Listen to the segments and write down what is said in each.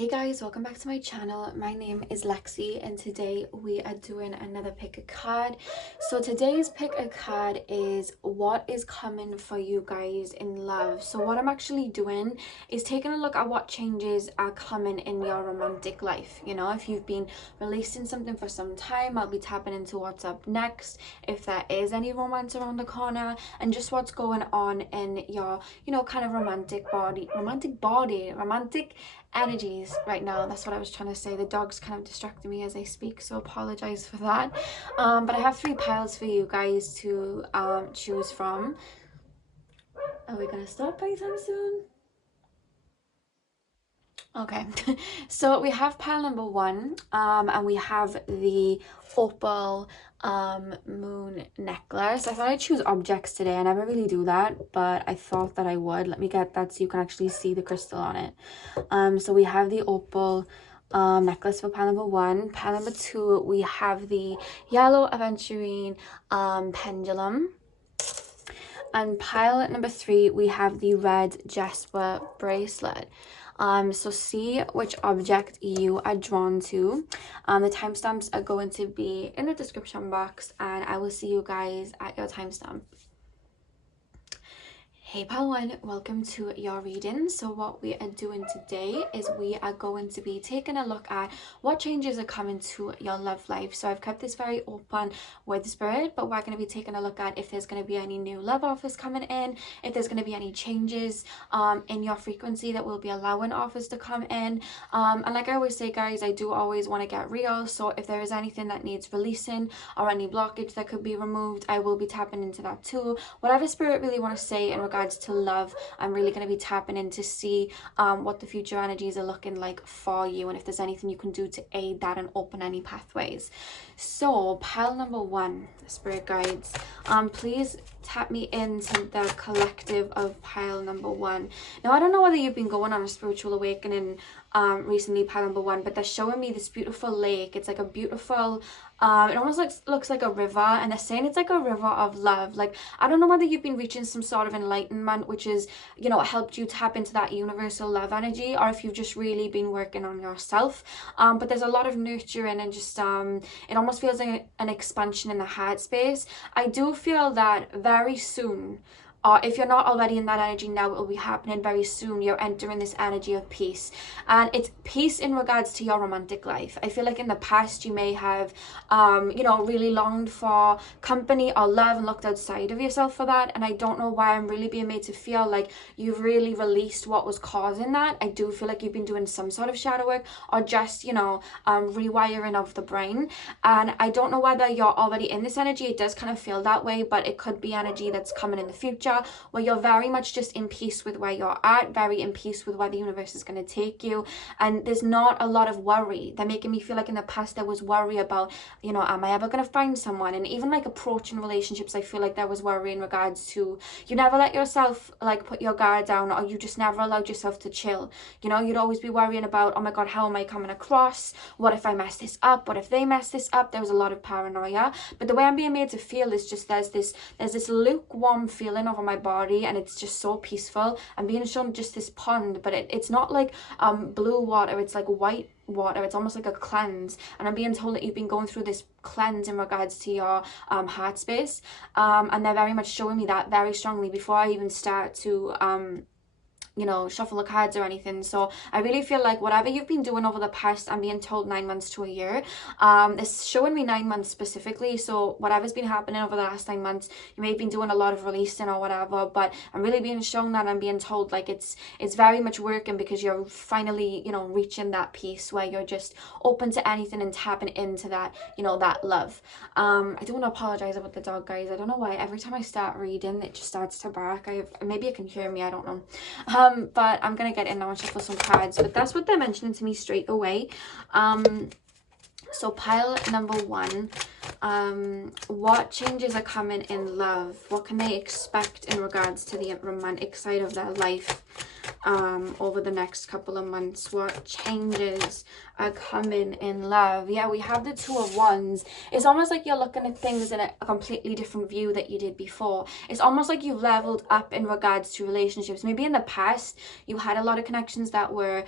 Hey guys, welcome back to my channel. My name is Lexi and today we are doing another pick a card. So today's pick a card is what is coming for you guys in love. So what I'm actually doing is taking a look at what changes are coming in your romantic life. You know, if you've been releasing something for some time, I'll be tapping into what's up next, if there is any romance around the corner, and just what's going on in your, you know, kind of romantic energies right now. That's what I was trying to say. The dog's kind of distracting me as I speak, so apologize for that. But I have 3 piles for you guys to choose from. Are we gonna stop anytime soon? Okay, so we have pile number 1, and we have the opal moon necklace. I thought I'd choose objects today. I never really do that, but I thought that I would. Let me get that so you can actually see the crystal on it. So we have the opal necklace for pile number 1. Pile number 2, we have the yellow aventurine pendulum. And pile number 3, we have the red jasper bracelet. So see which object you are drawn to. The timestamps are going to be in the description box, and I will see you guys at your timestamp. Hey pile 1, welcome to your reading. So what we are doing today is we are going to be taking a look at what changes are coming to your love life. So I've kept this very open with spirit, but we're going to be taking a look at if there's going to be any new love offers coming in, if there's going to be any changes in your frequency that will be allowing offers to come in. And like I always say, guys, I do always want to get real. So if there is anything that needs releasing or any blockage that could be removed, I will be tapping into that too. Whatever spirit really want to say in regards to love, I'm really going to be tapping in to see what the future energies are looking like for you, and if there's anything you can do to aid that and open any pathways. So pile number 1, spirit guides, please tap me into the collective of pile number 1. Now I don't know whether you've been going on a spiritual awakening recently, pile number 1, but they're showing me this beautiful lake. It's like a beautiful it almost looks like a river, and they're saying it's like a river of love. Like, I don't know whether you've been reaching some sort of enlightenment, which is, you know, helped you tap into that universal love energy, or if you've just really been working on yourself. But there's a lot of nurturing and just it almost feels like an expansion in the heart space. I do feel that very soon, or if you're not already in that energy now, it will be happening very soon. You're entering this energy of peace, and it's peace in regards to your romantic life. I feel like in the past you may have you know, really longed for company or love and looked outside of yourself for that, and I don't know why I'm really being made to feel like you've really released what was causing that. I do feel like you've been doing some sort of shadow work or just, you know, rewiring of the brain, and I don't know whether you're already in this energy. It does kind of feel that way, but it could be energy that's coming in the future where you're very much just in peace with where you're at, very in peace with where the universe is going to take you, and there's not a lot of worry. They're making me feel like in the past there was worry about, you know, am I ever going to find someone? And even like approaching relationships, I feel like there was worry in regards to you never let yourself like put your guard down, or you just never allowed yourself to chill. You know, you'd always be worrying about, oh my god, how am I coming across? What if I mess this up? What if they mess this up? There was a lot of paranoia, but the way I'm being made to feel is just there's this lukewarm feeling over my body, and it's just so peaceful. I'm being shown just this pond, but it's not like blue water, it's like white water. It's almost like a cleanse, and I'm being told that you've been going through this cleanse in regards to your heart space, and they're very much showing me that very strongly before I even start to you know, shuffle the cards or anything. So I really feel like whatever you've been doing over the past, I'm being told 9 months to a year, it's showing me 9 months specifically. So whatever's been happening over the last 9 months, you may have been doing a lot of releasing or whatever, but I'm really being shown that I'm being told like it's very much working, because you're finally, you know, reaching that peace where you're just open to anything and tapping into that, you know, that love. I don't want to apologize about the dog, guys. I don't know why every time I start reading it just starts to bark. Maybe it can hear me, I don't know. But I'm gonna get in now and shuffle some cards, but that's what they're mentioning to me straight away. So pile number 1, what changes are coming in love? What can they expect in regards to the romantic side of their life? over the next couple of months? What changes are coming in love? Yeah, we have the Two of Wands. It's almost like you're looking at things in a completely different view that you did before. It's almost like you've leveled up in regards to relationships. Maybe in the past you had a lot of connections that were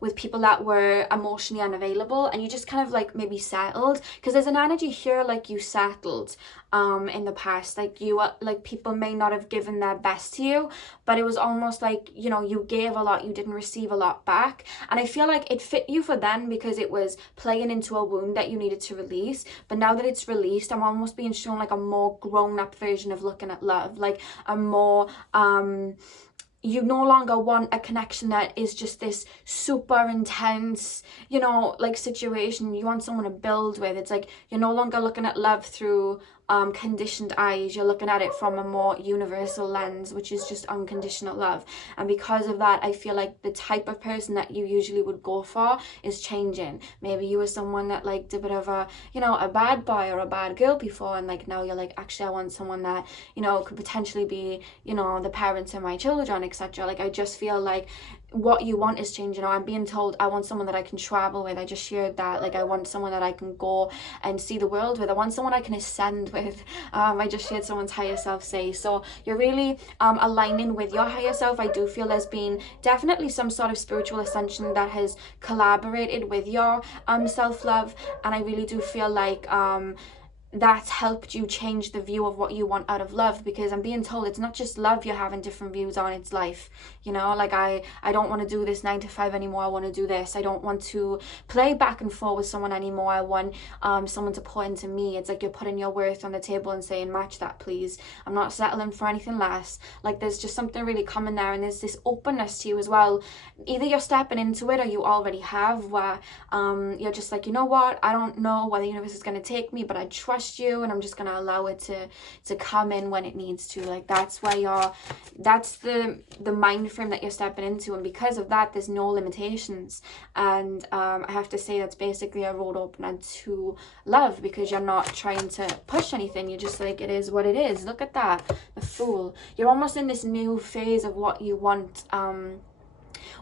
with people that were emotionally unavailable, and you just kind of like maybe settled, because there's an energy here like you settled in the past. Like you like people may not have given their best to you, but it was almost like, you know, you gave a lot, you didn't receive a lot back. And I feel like it fit you for then because it was playing into a wound that you needed to release. But now that it's released, I'm almost being shown like a more grown up version of looking at love, like a more you no longer want a connection that is just this super intense, you know, like situation. You want someone to build with. It's like you're no longer looking at love through conditioned eyes. You're looking at it from a more universal lens, which is just unconditional love. And because of that, I feel like the type of person that you usually would go for is changing. Maybe you were someone that liked a bit of a, you know, a bad boy or a bad girl before, and like now you're like, actually I want someone that, you know, could potentially be, you know, the parents of my children, etc. Like I just feel like what you want is changing. I'm being told I want someone that I can travel with. I just shared that. Like I want someone that I can go and see the world with. I want someone I can ascend with. I just shared someone's higher self say. So you're really aligning with your higher self. I do feel there's been definitely some sort of spiritual ascension that has collaborated with your self-love, and I really do feel like that's helped you change the view of what you want out of love, because I'm being told it's not just love you're having different views on, it's life. You know, like I don't want to do this 9 to 5 anymore. I want to do this. I don't want to play back and forth with someone anymore. I want someone to pour into me. It's like you're putting your worth on the table and saying, match that please. I'm not settling for anything less. Like there's just something really coming there, and there's this openness to you as well. Either you're stepping into it or you already have, where you're just like, you know what, I don't know where the universe is going to take me, but I trust you, and I'm just going to allow it to come in when it needs to. Like that's where that's the mind frame that you're stepping into, and because of that there's no limitations. And I have to say that's basically a road opener to love, because you're not trying to push anything. You're just like, it is what it is. Look at that, the Fool. You're almost in this new phase of what you want.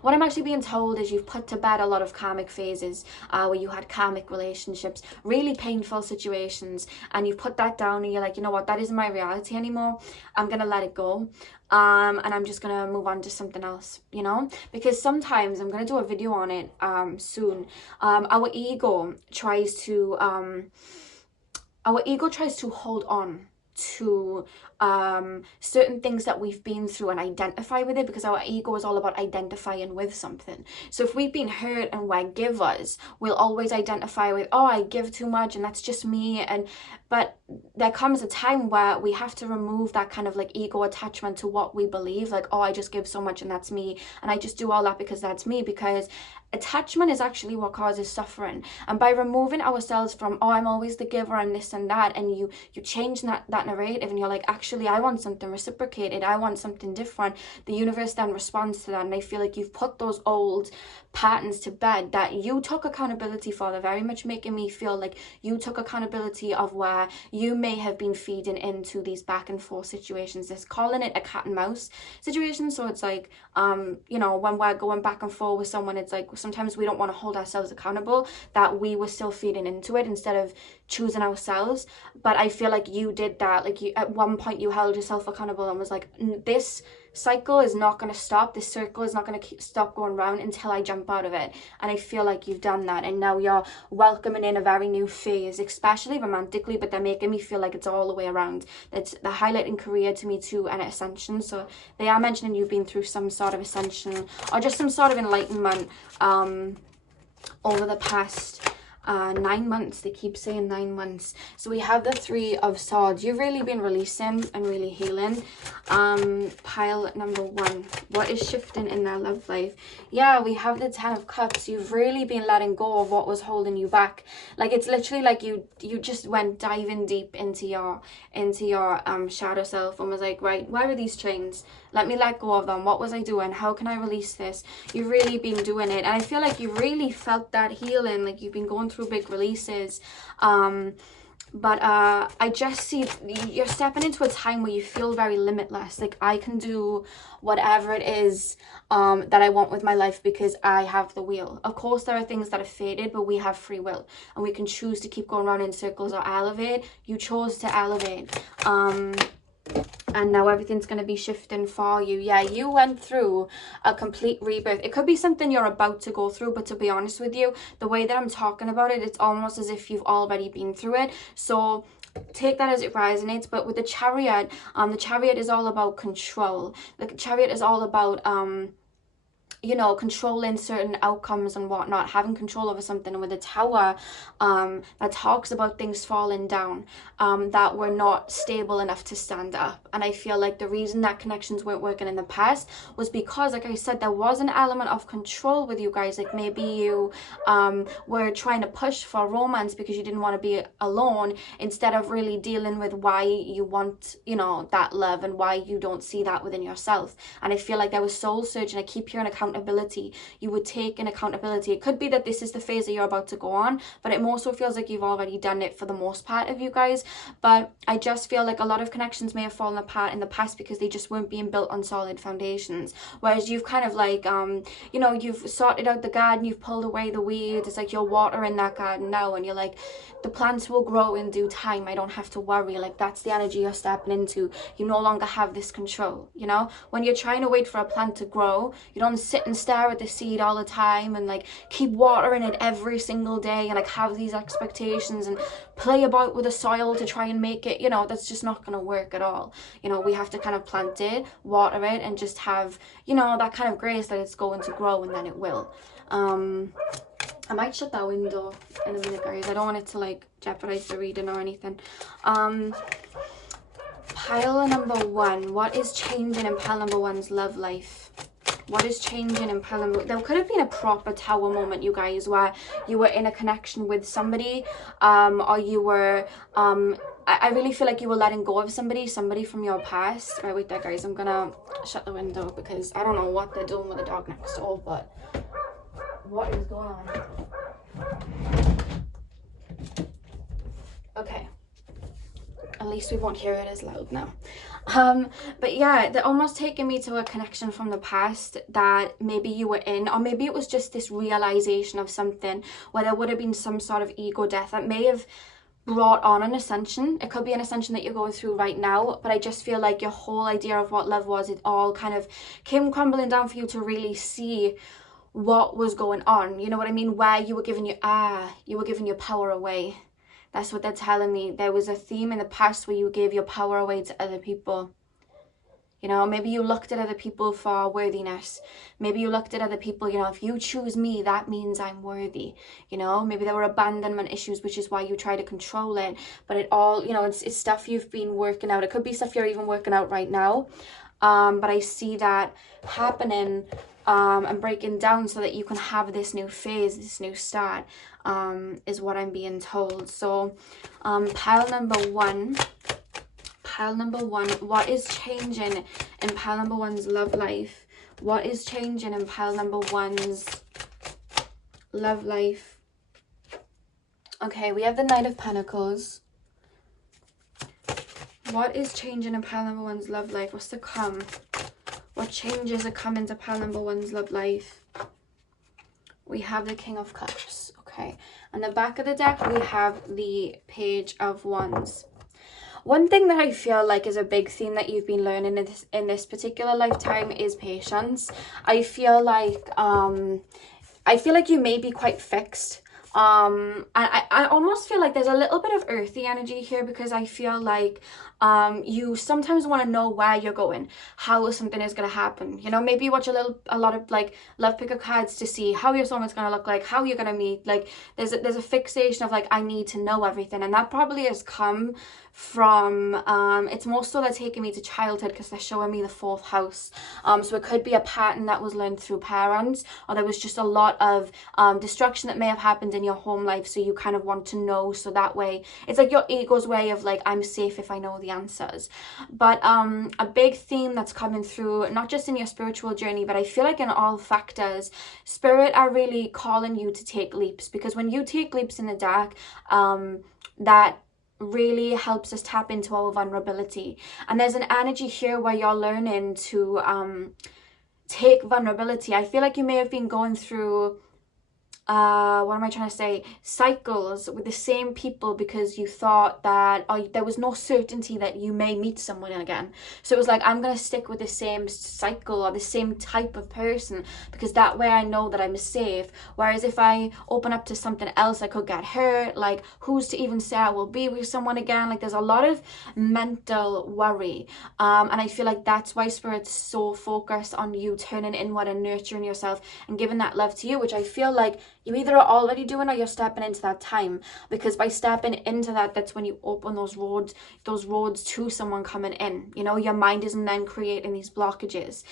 What I'm actually being told is you've put to bed a lot of karmic phases where you had karmic relationships, really painful situations, and you've put that down and you're like, you know what, that isn't my reality anymore. I'm going to let it go. And I'm just going to move on to something else, you know, because sometimes I'm going to do a video on it soon. Our ego tries to hold on to certain things that we've been through and identify with it, because our ego is all about identifying with something. So if we've been hurt and we're givers, we'll always identify with, oh, I give too much and that's just me. But there comes a time where we have to remove that kind of like ego attachment to what we believe, like, oh, I just give so much and that's me, and I just do all that because that's me. Because attachment is actually what causes suffering. And by removing ourselves from, oh, I'm always the giver and this and that, and you change that narrative, and you're like, actually I want something reciprocated, I want something different, the universe then responds to that. And I feel like you've put those old patterns to bed that you took accountability for. They're very much making me feel like you took accountability of where you may have been feeding into these back and forth situations. They're calling it a cat and mouse situation. So it's like you know, when we're going back and forth with someone, it's like sometimes we don't want to hold ourselves accountable that we were still feeding into it instead of choosing ourselves. But I feel like you did that. Like you, at one point you held yourself accountable and was like, this cycle is not going to stop, this circle is not going to stop going round until I jump out of it. And I feel like you've done that, and now you're welcoming in a very new phase, especially romantically, but they're making me feel like it's all the way around. They're highlighting career to me too, and ascension. So they are mentioning you've been through some sort of ascension or just some sort of enlightenment over the past 9 months. They keep saying 9 months. So we have the Three of Swords. You've really been releasing and really healing. Pile number 1, what is shifting in their love life? Yeah, we have the Ten of Cups. You've really been letting go of what was holding you back. Like it's literally like you just went diving deep into your shadow self and was like, right, where are these chains? Let me let go of them. What was I doing? How can I release this? You've really been doing it, and I feel like you really felt that healing. Like you've been going through big releases. But I just see you're stepping into a time where you feel very limitless. Like, I can do whatever it is that I want with my life because I have the wheel. Of course, there are things that are fated, but we have free will, and we can choose to keep going around in circles or elevate. You chose to elevate. And now everything's going to be shifting for you. Yeah, you went through a complete rebirth. It could be something you're about to go through, but to be honest with you, the way that I'm talking about it, it's almost as if you've already been through it. So take that as it resonates. But with the Chariot is all about control. The Chariot is all about you know, controlling certain outcomes and whatnot, having control over something. And with the Tower, that talks about things falling down, that were not stable enough to stand up. And I feel like the reason that connections weren't working in the past was because, like I said, there was an element of control with you guys. Like, maybe you were trying to push for romance because you didn't want to be alone, instead of really dealing with why you want, you know, that love and why you don't see that within yourself. And I feel like there was soul searching. I keep hearing accountability. You would take an accountability. It could be that this is the phase that you're about to go on, but it more so feels like you've already done it for the most part of you guys. But I just feel like a lot of connections may have fallen apart in the past because they just weren't being built on solid foundations. Whereas you've kind of like, you know, you've sorted out the garden, you've pulled away the weeds. It's like you're watering that garden now, and you're like, the plants will grow in due time. I don't have to worry. Like, that's the energy you're stepping into. You no longer have this control, you know? When you're trying to wait for a plant to grow, you don't sit and stare at the seed all the time and like keep watering it every single day and like have these expectations and play about with the soil to try and make it, you know, that's just not going to work at all. You know, we have to kind of plant it, water it, and just have, you know, that kind of grace that it's going to grow, and then it will. I might shut that window in a minute, guys. I don't want it to like jeopardize the reading or anything. Pile number one. What is changing in pile number one's love life? What is changing in pile number... There could have been a proper Tower moment, you guys, where you were in a connection with somebody, or you were... I really feel like you were letting go of somebody from your past. Right, wait there, guys. I'm gonna shut the window because I don't know what they're doing with the dog next door, but... What is going on? Okay. At least we won't hear it as loud now. But yeah, they're almost taking me to a connection from the past that maybe you were in, or maybe it was just this realization of something where there would have been some sort of ego death that may have brought on an ascension. It could be an ascension that you're going through right now, but I just feel like your whole idea of what love was, it all kind of came crumbling down for you to really see what was going on. You know what I mean? Where you were giving your power away. That's what they're telling me. There was a theme in the past where you gave your power away to other people. You know, maybe you looked at other people for worthiness. Maybe you looked at other people, you know, if you choose me, that means I'm worthy. You know, maybe there were abandonment issues, which is why you try to control it. But it all, you know, it's stuff you've been working out. It could be stuff you're even working out right now. But I see that happening and breaking down so that you can have this new phase, this new start, is what I'm being told. So pile number one, what is changing in pile number one's love life? What is changing in pile number one's love life? Okay, we have the Knight of Pentacles. What is changing in pile number one's love life? What's to come? What changes are coming to pile number one's love life? We have the King of Cups. Okay. On the back of the deck, we have the Page of Wands. One thing that I feel like is a big theme that you've been learning in this particular lifetime is patience. I feel like you may be quite fixed. I almost feel like there's a little bit of earthy energy here, because I feel like you sometimes want to know where you're going, how something is going to happen. You know, maybe you watch a lot of like love picker cards to see how your soulmate's going to look like, how you're going to meet. Like there's a fixation of like, I need to know everything, and that probably has come from it's more so they're taking me to childhood, because they're showing me the 4th house. So it could be a pattern that was learned through parents, or there was just a lot of destruction that may have happened in your home life, so you kind of want to know, so that way it's like your ego's way of like, I'm safe if I know the answers. But a big theme that's coming through, not just in your spiritual journey, but I feel like in all factors, spirit are really calling you to take leaps, because when you take leaps in the dark, that really helps us tap into our vulnerability. And there's an energy here where you're learning to take vulnerability. I feel like you may have been going through what am I trying to say, cycles with the same people because you thought that there was no certainty that you may meet someone again. So it was like, I'm going to stick with the same cycle or the same type of person because that way I know that I'm safe. Whereas if I open up to something else, I could get hurt. Like, who's to even say I will be with someone again? Like, there's a lot of mental worry. And I feel like that's why Spirit's so focused on you turning inward and nurturing yourself and giving that love to you, which I feel like you either are already doing or you're stepping into that time, because by stepping into that, that's when you open those roads to someone coming in. You know, your mind isn't then creating these blockages.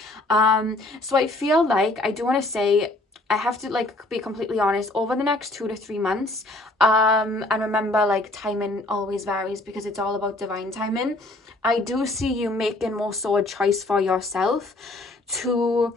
So I feel like, I do want to say, I have to like be completely honest, over the next 2 to 3 months, and remember, like, timing always varies because it's all about divine timing. I do see you making more so a choice for yourself to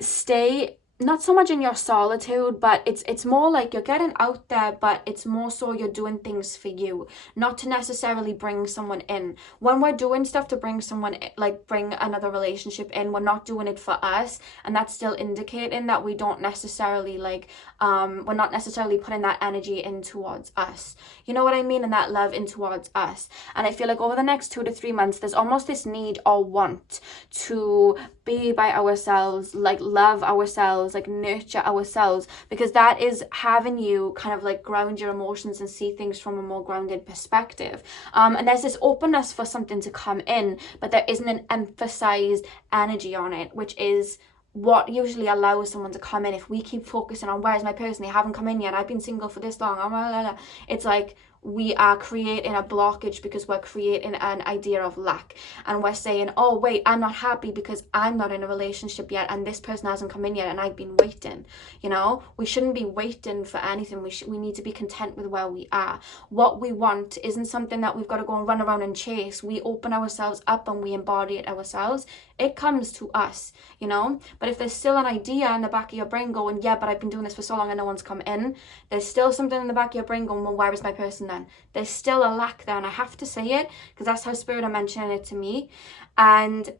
stay not so much in your solitude, but it's more like you're getting out there, but it's more so you're doing things for you, not to necessarily bring someone in. When we're doing stuff to bring someone in, like bring another relationship in, we're not doing it for us, and that's still indicating that we don't necessarily like we're not necessarily putting that energy in towards us, you know what I mean, and that love in towards us. And I feel like over the next 2 to 3 months, there's almost this need or want to be by ourselves, like love ourselves, like nurture ourselves, because that is having you kind of like ground your emotions and see things from a more grounded perspective. And there's this openness for something to come in, but there isn't an emphasized energy on it, which is what usually allows someone to come in. If we keep focusing on where's my person, they haven't come in yet, I've been single for this long, it's like we are creating a blockage because we're creating an idea of lack, and we're saying, oh wait, I'm not happy because I'm not in a relationship yet and this person hasn't come in yet and I've been waiting. You know, we shouldn't be waiting for anything. We need to be content with where we are. What we want isn't something that we've got to go and run around and chase. We open ourselves up and we embody it ourselves. It comes to us, you know. But if there's still an idea in the back of your brain going, yeah, but I've been doing this for so long and no one's come in, there's still something in the back of your brain going, well, where is my person then? There's still a lack there, and I have to say it because that's how Spirit are mentioning it to me. And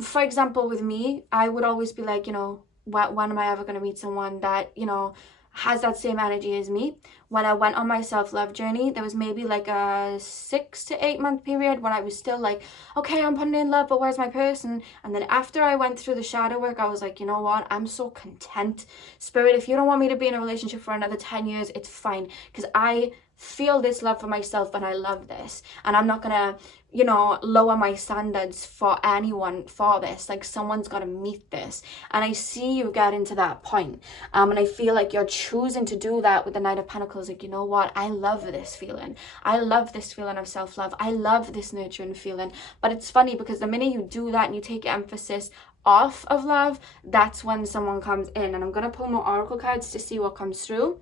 for example, with me, I would always be like, you know, when am I ever going to meet someone that, you know, has that same energy as me? When I went on my self-love journey, there was maybe like a 6 to 8 month period when I was still like, okay, I'm putting in love, but where's my person? And then after I went through the shadow work, I was like, you know what, I'm so content. Spirit, if you don't want me to be in a relationship for another 10 years, it's fine, because I feel this love for myself and I love this, and I'm not gonna, you know, lower my standards for anyone for this. Like, someone's got to meet this, and I see you getting to that point, and I feel like you're choosing to do that with the Knight of Pentacles. Like, you know what, I love this feeling, I love this feeling of self-love, I love this nurturing feeling. But it's funny because the minute you do that and you take emphasis off of love, that's when someone comes in. And I'm gonna pull more oracle cards to see what comes through.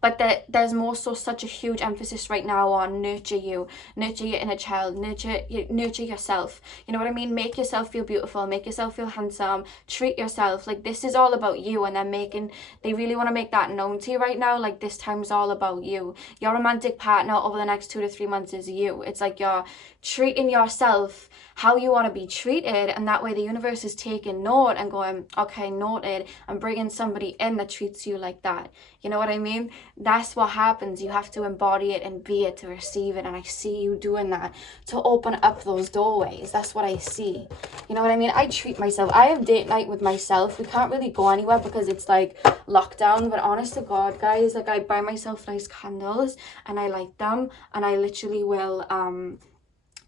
But there's more so such a huge emphasis right now on nurture your inner child, nurture yourself. You know what I mean? Make yourself feel beautiful, make yourself feel handsome, treat yourself. Like, this is all about you, and they really want to make that known to you right now. Like, this time's all about you. Your romantic partner over the next 2 to 3 months is you. It's like you're treating yourself how you want to be treated, and that way the universe is taking note and going, okay, noted, and bringing somebody in that treats you like that. You know what I mean? That's what happens. You have to embody it and be it to receive it, and I see you doing that to open up those doorways. That's what I see. You know what I mean? I treat myself. I have date night with myself. We can't really go anywhere because it's like lockdown, but honest to God, guys, like, I buy myself nice candles and I light them, and I literally will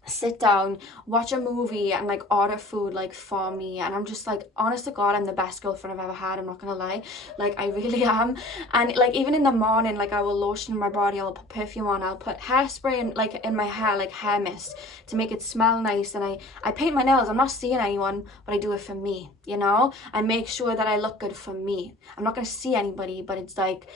sit down, watch a movie, and like order food like for me. And I'm just like, honest to God, I'm the best girlfriend I've ever had. I'm not gonna lie, like, I really am. And like, even in the morning, like, I will lotion my body, I'll put perfume on, I'll put hairspray in, like, in my hair, like hair mist, to make it smell nice. And I paint my nails. I'm not seeing anyone, but I do it for me, you know. I make sure that I look good for me. I'm not gonna see anybody, but it's like,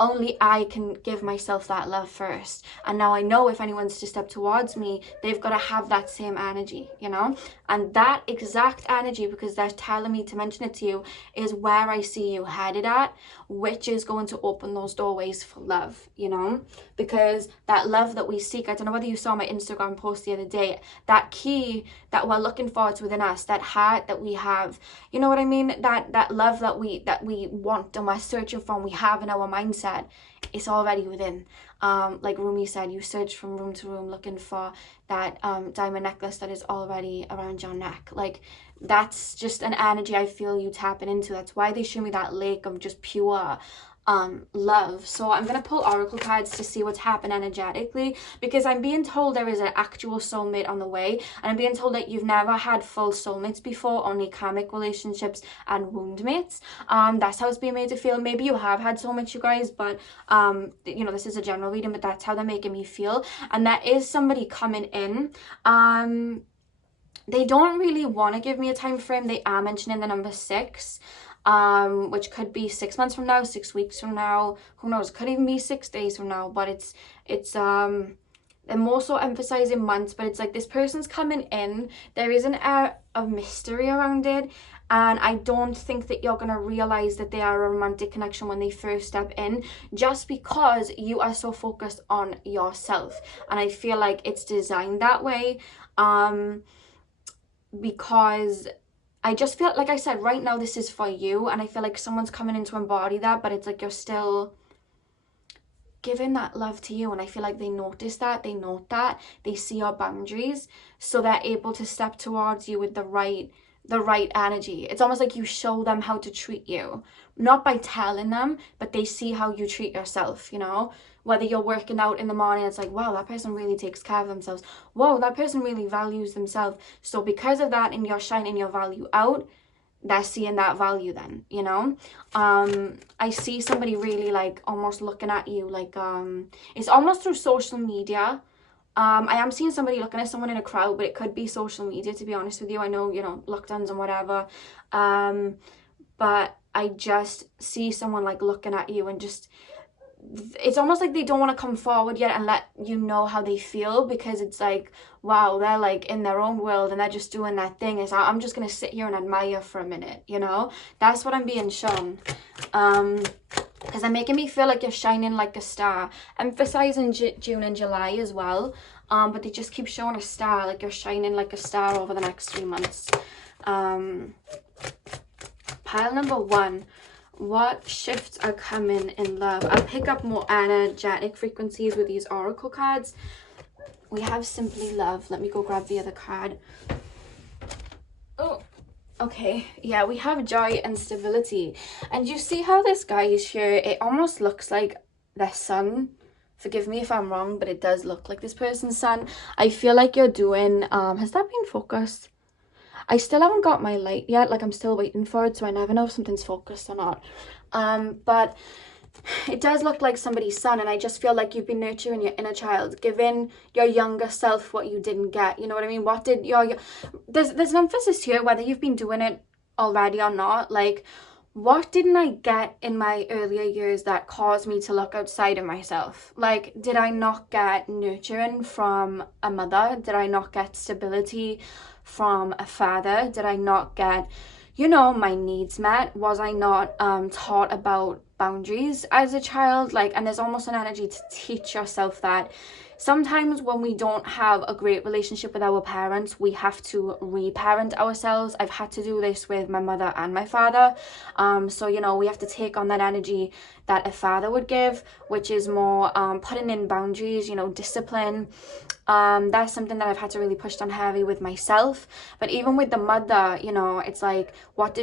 only I can give myself that love first. And now I know if anyone's to step towards me, they've got to have that same energy, you know? And that exact energy, because they're telling me to mention it to you, is where I see you headed at, which is going to open those doorways for love, you know? Because that love that we seek, I don't know whether you saw my Instagram post the other day, that key that we're looking for, it's within us, that heart that we have, you know what I mean? That love that we want and we're searching for and we have in our mindset, it's already within. Like Rumi said, you search from room to room looking for that diamond necklace that is already around your neck. Like, that's just an energy I feel you tapping into. That's why they show me that lake of just pure love. So I'm going to pull oracle cards to see what's happened energetically, because I'm being told there is an actual soulmate on the way, and I'm being told that you've never had full soulmates before, only karmic relationships and wound mates. That's how it's being made to feel. Maybe you have had soulmates, you guys, but you know, this is a general reading, but that's how they're making me feel. And there is somebody coming in. They don't really want to give me a time frame. They are mentioning the number 6, which could be 6 months from now, 6 weeks from now, who knows, could even be 6 days from now. But it's they're more so emphasizing months, but it's like this person's coming in. There is an air of mystery around it, and I don't think that you're going to realize that they are a romantic connection when they first step in, just because you are so focused on yourself. And I feel like it's designed that way, because I just feel, like I said, right now this is for you, and I feel like someone's coming in to embody that, but it's like you're still giving that love to you, and I feel like they notice that, they note that, they see your boundaries, so they're able to step towards you with the right energy. It's almost like you show them how to treat you, not by telling them, but they see how you treat yourself, you know? Whether you're working out in the morning, it's like, wow, that person really takes care of themselves. Whoa, that person really values themselves. So because of that, and you're shining your value out, they're seeing that value then, you know? I see somebody really like almost looking at you like, it's almost through social media. I am seeing somebody looking at someone in a crowd, but it could be social media, to be honest with you. I know, you know, lockdowns and whatever. But I just see someone like looking at you, and just, it's almost like they don't want to come forward yet and let you know how they feel, because it's like, wow, they're like in their own world and they're just doing their thing. It's like, I'm just going to sit here and admire for a minute, you know? That's what I'm being shown. Because they're making me feel like you're shining like a star, emphasizing June and July as well, but they just keep showing a star, like you're shining like a star over the next 3 months. Pile number 1, what shifts are coming in love? I'll pick up more energetic frequencies with these oracle cards. We have simply love. Let me go grab the other card. Oh, okay, yeah, we have joy and stability. And you see how this guy is here, it almost looks like their son. Forgive me if I'm wrong, but it does look like this person's son. I feel like you're doing, has that been focused? I still haven't got my light yet, like I'm still waiting for it, so I never know if something's focused or not. But it does look like somebody's son, and I just feel like you've been nurturing your inner child, giving your younger self what you didn't get, you know what I mean? What did there's an emphasis here, whether you've been doing it already or not, like, what didn't I get in my earlier years that caused me to look outside of myself? Like, did I not get nurturing from a mother? Did I not get stability from a father? Did I not get, you know, my needs met? Was I not taught about boundaries as a child? Like, and there's almost an energy to teach yourself that sometimes when we don't have a great relationship with our parents, we have to reparent ourselves. I've had to do this with my mother and my father. So, you know, we have to take on that energy that a father would give, which is more putting in boundaries, you know, discipline. That's something that I've had to really push down heavy with myself. But even with the mother, you know, it's like, what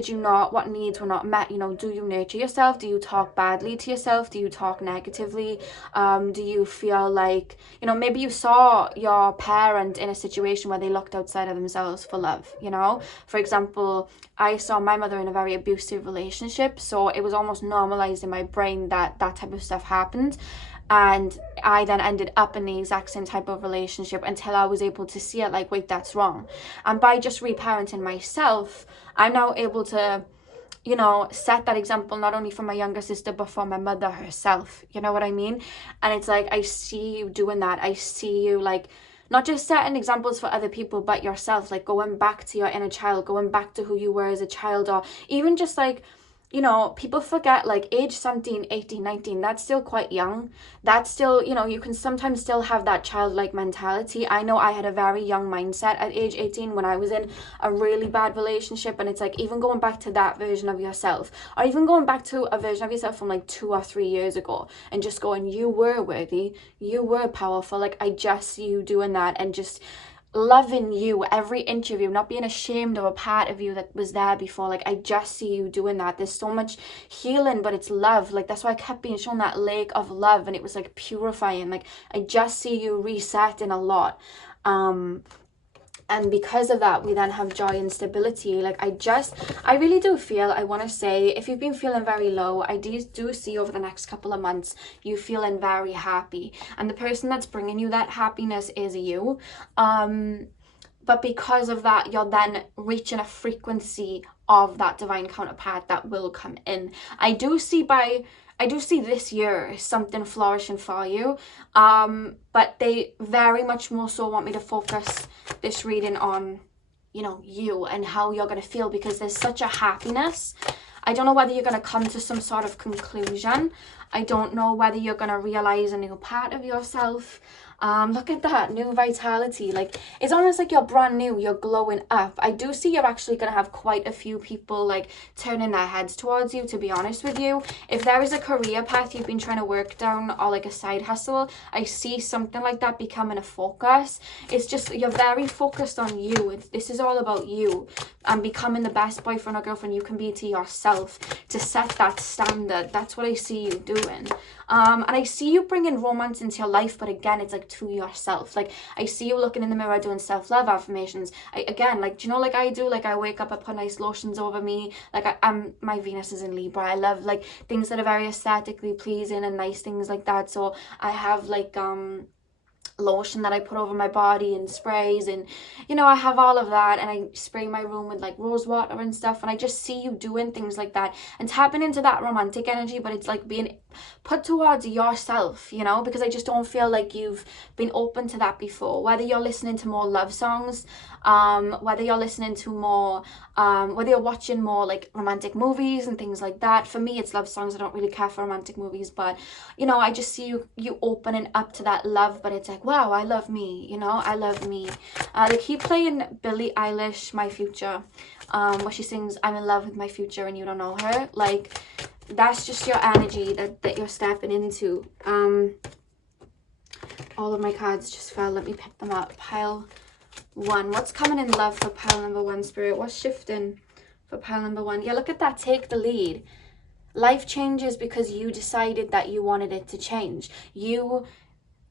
needs were not met? You know, do you nurture yourself? Do you talk badly to yourself? Do you talk negatively? Do you feel like, you know, maybe you saw your parent in a situation where they looked outside of themselves for love, you know? For example, I saw my mother in a very abusive relationship, so it was almost normalized in my brain that that type of stuff happened. And I then ended up in the exact same type of relationship until I was able to see it like, wait, that's wrong. And by just reparenting myself, I'm now able to you know, set that example not only for my younger sister but for my mother herself, you know what I mean? And it's like, I see you doing that. I see you like not just setting examples for other people but yourself, like going back to your inner child, going back to who you were as a child, or even just like, you know, people forget like age 17, 18, 19, that's still quite young. That's still, you know, you can sometimes still have that childlike mentality. I know I had a very young mindset at age 18 when I was in a really bad relationship, and it's like even going back to that version of yourself, or even going back to a version of yourself from like 2 or 3 years ago, and just going, you were worthy, you were powerful. Like, I just see you doing that and just loving you, every inch of you, not being ashamed of a part of you that was there before. Like, I just see you doing that. There's so much healing, but it's love. Like, that's why I kept being shown that lake of love, and it was like purifying. Like, I just see you resetting a lot. And because of that, we then have joy and stability. Like, I really do feel, I want to say, if you've been feeling very low, I do see over the next couple of months you feeling very happy, and the person that's bringing you that happiness is you. But because of that, you're then reaching a frequency of that divine counterpart that will come in. I do see this year something flourishing for you, but they very much more so want me to focus this reading on, you know, you and how you're going to feel, because there's such a happiness. I don't know whether you're going to come to some sort of conclusion. I don't know whether you're going to realize a new part of yourself. Look at that, new vitality. Like, it's almost like you're brand new, you're glowing up. I do see you're actually going to have quite a few people like turning their heads towards you, to be honest with you. If there is a career path you've been trying to work down, or like a side hustle, I see something like that becoming a focus. It's just, you're very focused on you. This is all about you and becoming the best boyfriend or girlfriend you can be to yourself, to set that standard. That's what I see you doing. And I see you bringing romance into your life, but again, it's like to yourself. Like, I see you looking in the mirror doing self-love affirmations. Again, like, do you know, like I do, like I wake up, I put nice lotions over me. Like, my Venus is in Libra. I love like things that are very aesthetically pleasing and nice things like that. So I have like lotion that I put over my body and sprays, and you know, I have all of that, and I spray my room with like rose water and stuff, and I just see you doing things like that and tapping into that romantic energy, but it's like being put towards yourself, you know, because I just don't feel like you've been open to that before. Whether you're listening to more love songs, whether you're listening to more whether you're watching more like romantic movies and things like that. For me, it's love songs. I don't really care for romantic movies, but you know, I just see you opening up to that love, but it's like, wow, I love me, you know, I love me. They keep playing Billie Eilish, My Future, where she sings, I'm in love with my future and you don't know her. Like, that's just your energy that you're stepping into. All of my cards just fell. Let me pick them up. Pile 1. What's coming in love for pile number 1, Spirit? What's shifting for pile number 1? Yeah, look at that. Take the lead. Life changes because you decided that you wanted it to change.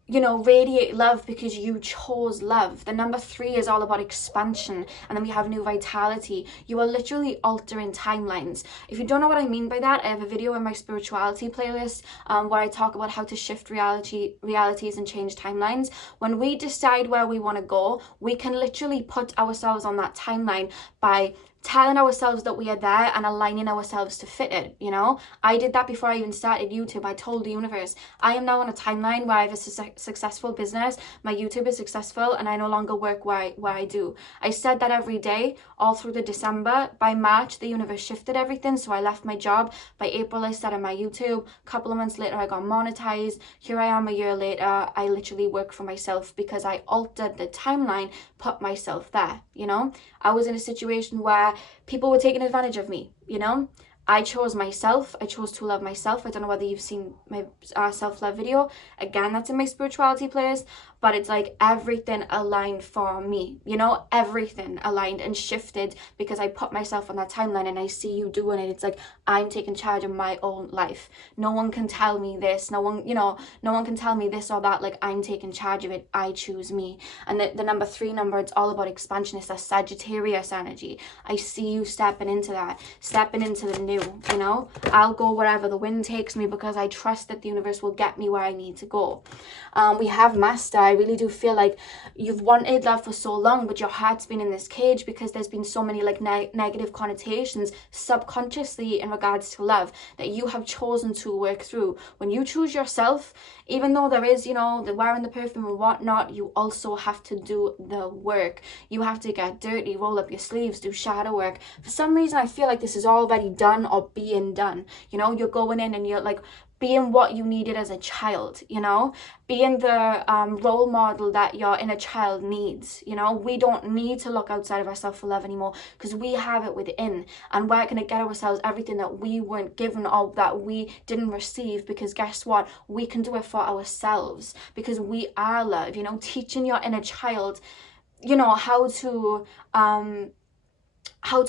You know, radiate love because you chose love. The number 3 is all about expansion, and then we have new vitality. You are literally altering timelines. If you don't know what I mean by that, I have a video in my spirituality playlist where I talk about how to shift realities and change timelines. When we decide where we want to go, we can literally put ourselves on that timeline by telling ourselves that we are there and aligning ourselves to fit it, you know? I did that before I even started YouTube. I told the universe, I am now on a timeline where I have a successful business, my YouTube is successful, and I no longer work where I do. I said that every day, all through the December. By March, the universe shifted everything, so I left my job. By April, I started my YouTube. A couple of months later, I got monetized. Here I am a year later. I literally work for myself because I altered the timeline, put myself there, you know? I was in a situation where people were taking advantage of me, you know? I chose myself. I chose to love myself. I don't know whether you've seen my self-love video. Again, that's in my spirituality playlist. But it's like everything aligned for me, you know, everything aligned and shifted because I put myself on that timeline, and I see you doing it. It's like, I'm taking charge of my own life. No one can tell me this. No one, you know, no one can tell me this or that. Like, I'm taking charge of it. I choose me. And the number 3 number, it's all about expansion. It's a Sagittarius energy. I see you stepping into that, stepping into the new. new, you know. I'll go wherever the wind takes me because I trust that the universe will get me where I need to go. We have Master. I really do feel like you've wanted love for so long, but your heart's been in this cage because there's been so many like negative connotations subconsciously in regards to love that you have chosen to work through. When you choose yourself, even though there is, you know, the wearing the perfume and whatnot, you also have to do the work. You have to get dirty, roll up your sleeves, do shadow work. For some reason, I feel like this is already done or being done. You know, you're going in and you're like being what you needed as a child, you know, being the role model that your inner child needs. You know, we don't need to look outside of ourselves for love anymore because we have it within, and we're going to get ourselves everything that we weren't given or that we didn't receive, because guess what, we can do it for ourselves because we are love. You know, teaching your inner child, you know, how to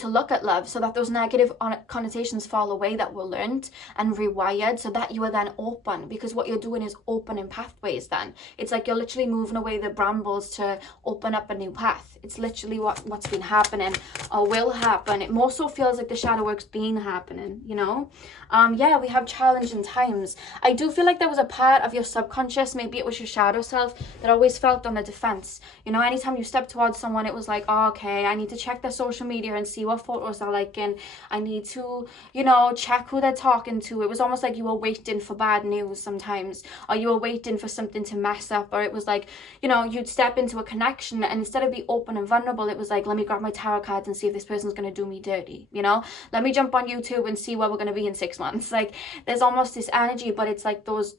look at love so that those negative connotations fall away that were learned and rewired, so that you are then open, because what you're doing is opening pathways. Then it's like you're literally moving away the brambles to open up a new path. It's literally what's been happening or will happen. It more so feels like the shadow work's been happening, you know. Yeah, we have challenging times. I do feel like there was a part of your subconscious, maybe it was your shadow self, that always felt on the defense. You know, anytime you step towards someone, it was like, oh, okay, I need to check their social media and see what photos they're liking. I need to, you know, check who they're talking to. It was almost like you were waiting for bad news sometimes, or you were waiting for something to mess up, or it was like, you know, you'd step into a connection and instead of be open and vulnerable, it was like, let me grab my tarot cards and see if this person's going to do me dirty, you know, let me jump on YouTube and see where we're going to be in 6 months. Like, there's almost this energy, but it's like those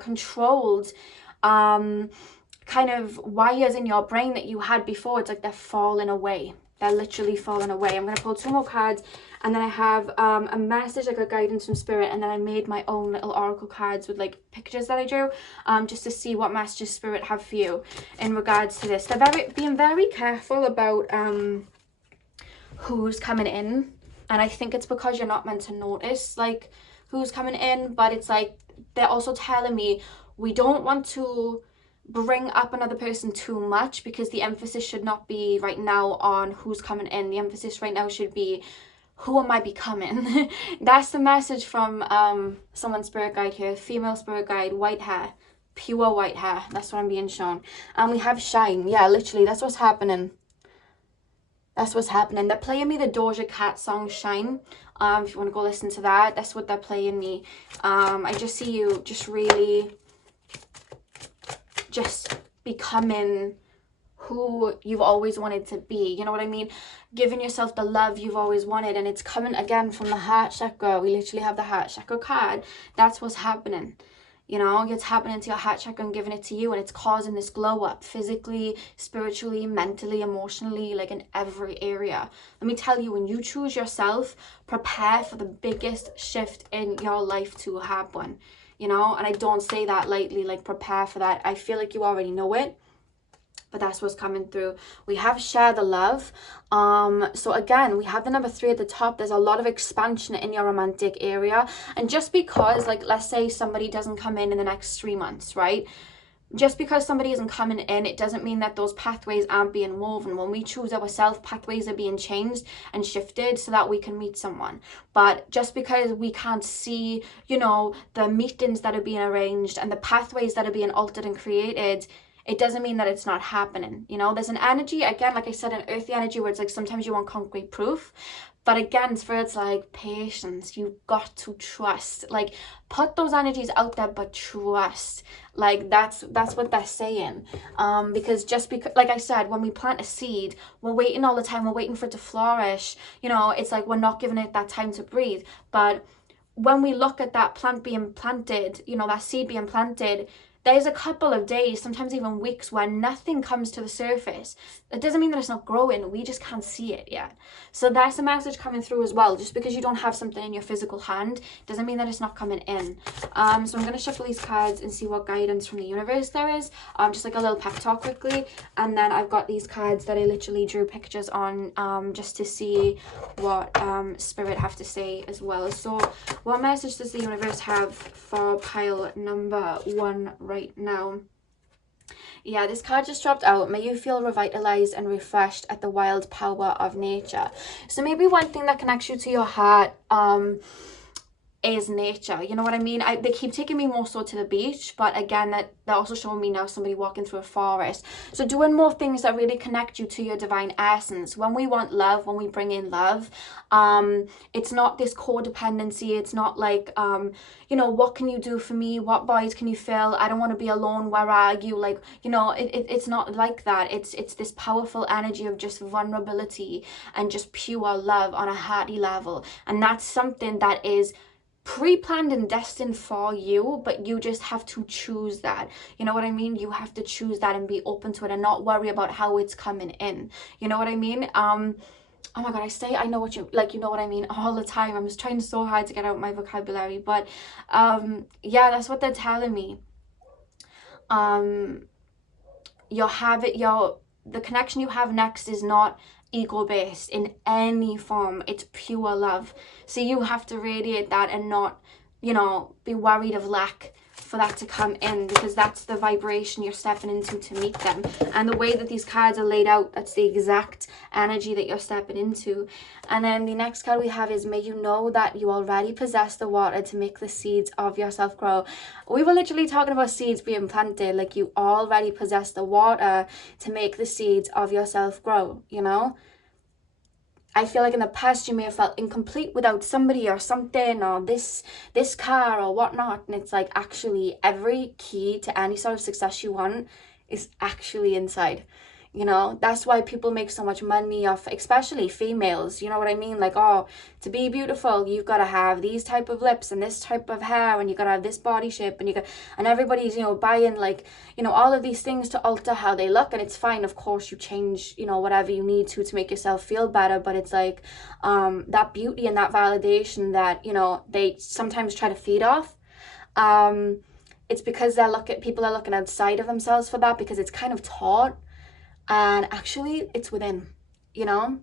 controlled kind of wires in your brain that you had before. It's like they're falling away. They're literally falling away. I'm going to pull 2 more cards, and then I have a message, like a guidance from spirit, and then I made my own little oracle cards with like pictures that I drew, just to see what messages spirit have for you in regards to this. They're being very careful about who's coming in, and I think it's because you're not meant to notice like who's coming in, but it's like they're also telling me we don't want to bring up another person too much, because the emphasis should not be right now on who's coming in. The emphasis right now should be, who am I becoming? That's the message from someone's spirit guide here, female spirit guide, white hair, pure white hair. That's what I'm being shown. And we have shine. Yeah, literally, that's what's happening. That's what's happening. They're playing me the Doja Cat song Shine. If you want to go listen to that, that's what they're playing me. I just see you just really just becoming who you've always wanted to be, you know what I mean? Giving yourself the love you've always wanted, and it's coming again from the heart chakra. We literally have the heart chakra card. That's what's happening. You know, it's happening to your heart chakra and giving it to you, and it's causing this glow up physically, spiritually, mentally, emotionally, like in every area. Let me tell you, when you choose yourself, prepare for the biggest shift in your life to happen. You know, and I don't say that lightly, like prepare for that. I feel like you already know it, but that's what's coming through. We have share the love. So again, we have the number 3 at the top. There's a lot of expansion in your romantic area. And just because, like, let's say somebody doesn't come in the next 3 months, right? Just because somebody isn't coming in, it doesn't mean that those pathways aren't being woven. When we choose ourselves, pathways are being changed and shifted so that we can meet someone. But just because we can't see, you know, the meetings that are being arranged and the pathways that are being altered and created, it doesn't mean that it's not happening. You know, there's an energy, again, like I said, an earthy energy where it's like sometimes you want concrete proof. But again, Spirit's like, patience, you've got to trust. Like, put those energies out there, but trust. Like, that's what they're saying. Because just because, like I said, when we plant a seed, we're waiting all the time, we're waiting for it to flourish. You know, it's like we're not giving it that time to breathe. But when we look at that plant being planted, you know, that seed being planted, there's a couple of days, sometimes even weeks, where nothing comes to the surface. It doesn't mean that it's not growing, we just can't see it yet. So that's a message coming through as well. Just because you don't have something in your physical hand doesn't mean that it's not coming in. So I'm going to shuffle these cards and see what guidance from the universe there is. Just like a little pep talk quickly. And then I've got these cards that I literally drew pictures on, just to see what Spirit have to say as well. So what message does the universe have for pile number 1 right now? Yeah, this card just dropped out. May you feel revitalized and refreshed at the wild power of nature. So maybe one thing that connects you to your heart is nature. You know what I mean? They keep taking me more so to the beach, but again, they're also showing me now somebody walking through a forest. So doing more things that really connect you to your divine essence. When we want love, when we bring in love, it's not this codependency. It's not like, you know, what can you do for me? What voids can you fill? I don't want to be alone. Where are you? Like, you know, it's not like that. It's this powerful energy of just vulnerability and just pure love on a hearty level. And that's something that is pre-planned and destined for you, but you just have to choose that. You know what I mean? You have to choose that and be open to it and not worry about how it's coming in. You know what I mean? Oh my god, I know what you like, you know what I mean, all the time. I'm just trying so hard to get out my vocabulary, but yeah, that's what they're telling me. The connection you have next is not ego-based in any form. It's pure love. So you have to radiate that and not, you know, be worried of lack for that to come in, because that's the vibration you're stepping into to meet them. And the way that these cards are laid out, that's the exact energy that you're stepping into. And then the next card we have is, may you know that you already possess the water to make the seeds of yourself grow. We were literally talking about seeds being planted. Like, you already possess the water to make the seeds of yourself grow, you know? I feel like in the past you may have felt incomplete without somebody or something, or this car or whatnot. And it's like, actually, every key to any sort of success you want is actually inside. You know, that's why people make so much money off, especially females, you know what I mean? Like, oh, to be beautiful, you've got to have these type of lips and this type of hair, and you got to have this body shape, and everybody's, you know, buying, like, you know, all of these things to alter how they look. And it's fine, of course, you change, you know, whatever you need to make yourself feel better. But it's like, that beauty and that validation that, you know, they sometimes try to feed off. It's because people are looking outside of themselves for that, because it's kind of taught. And actually, it's within, you know?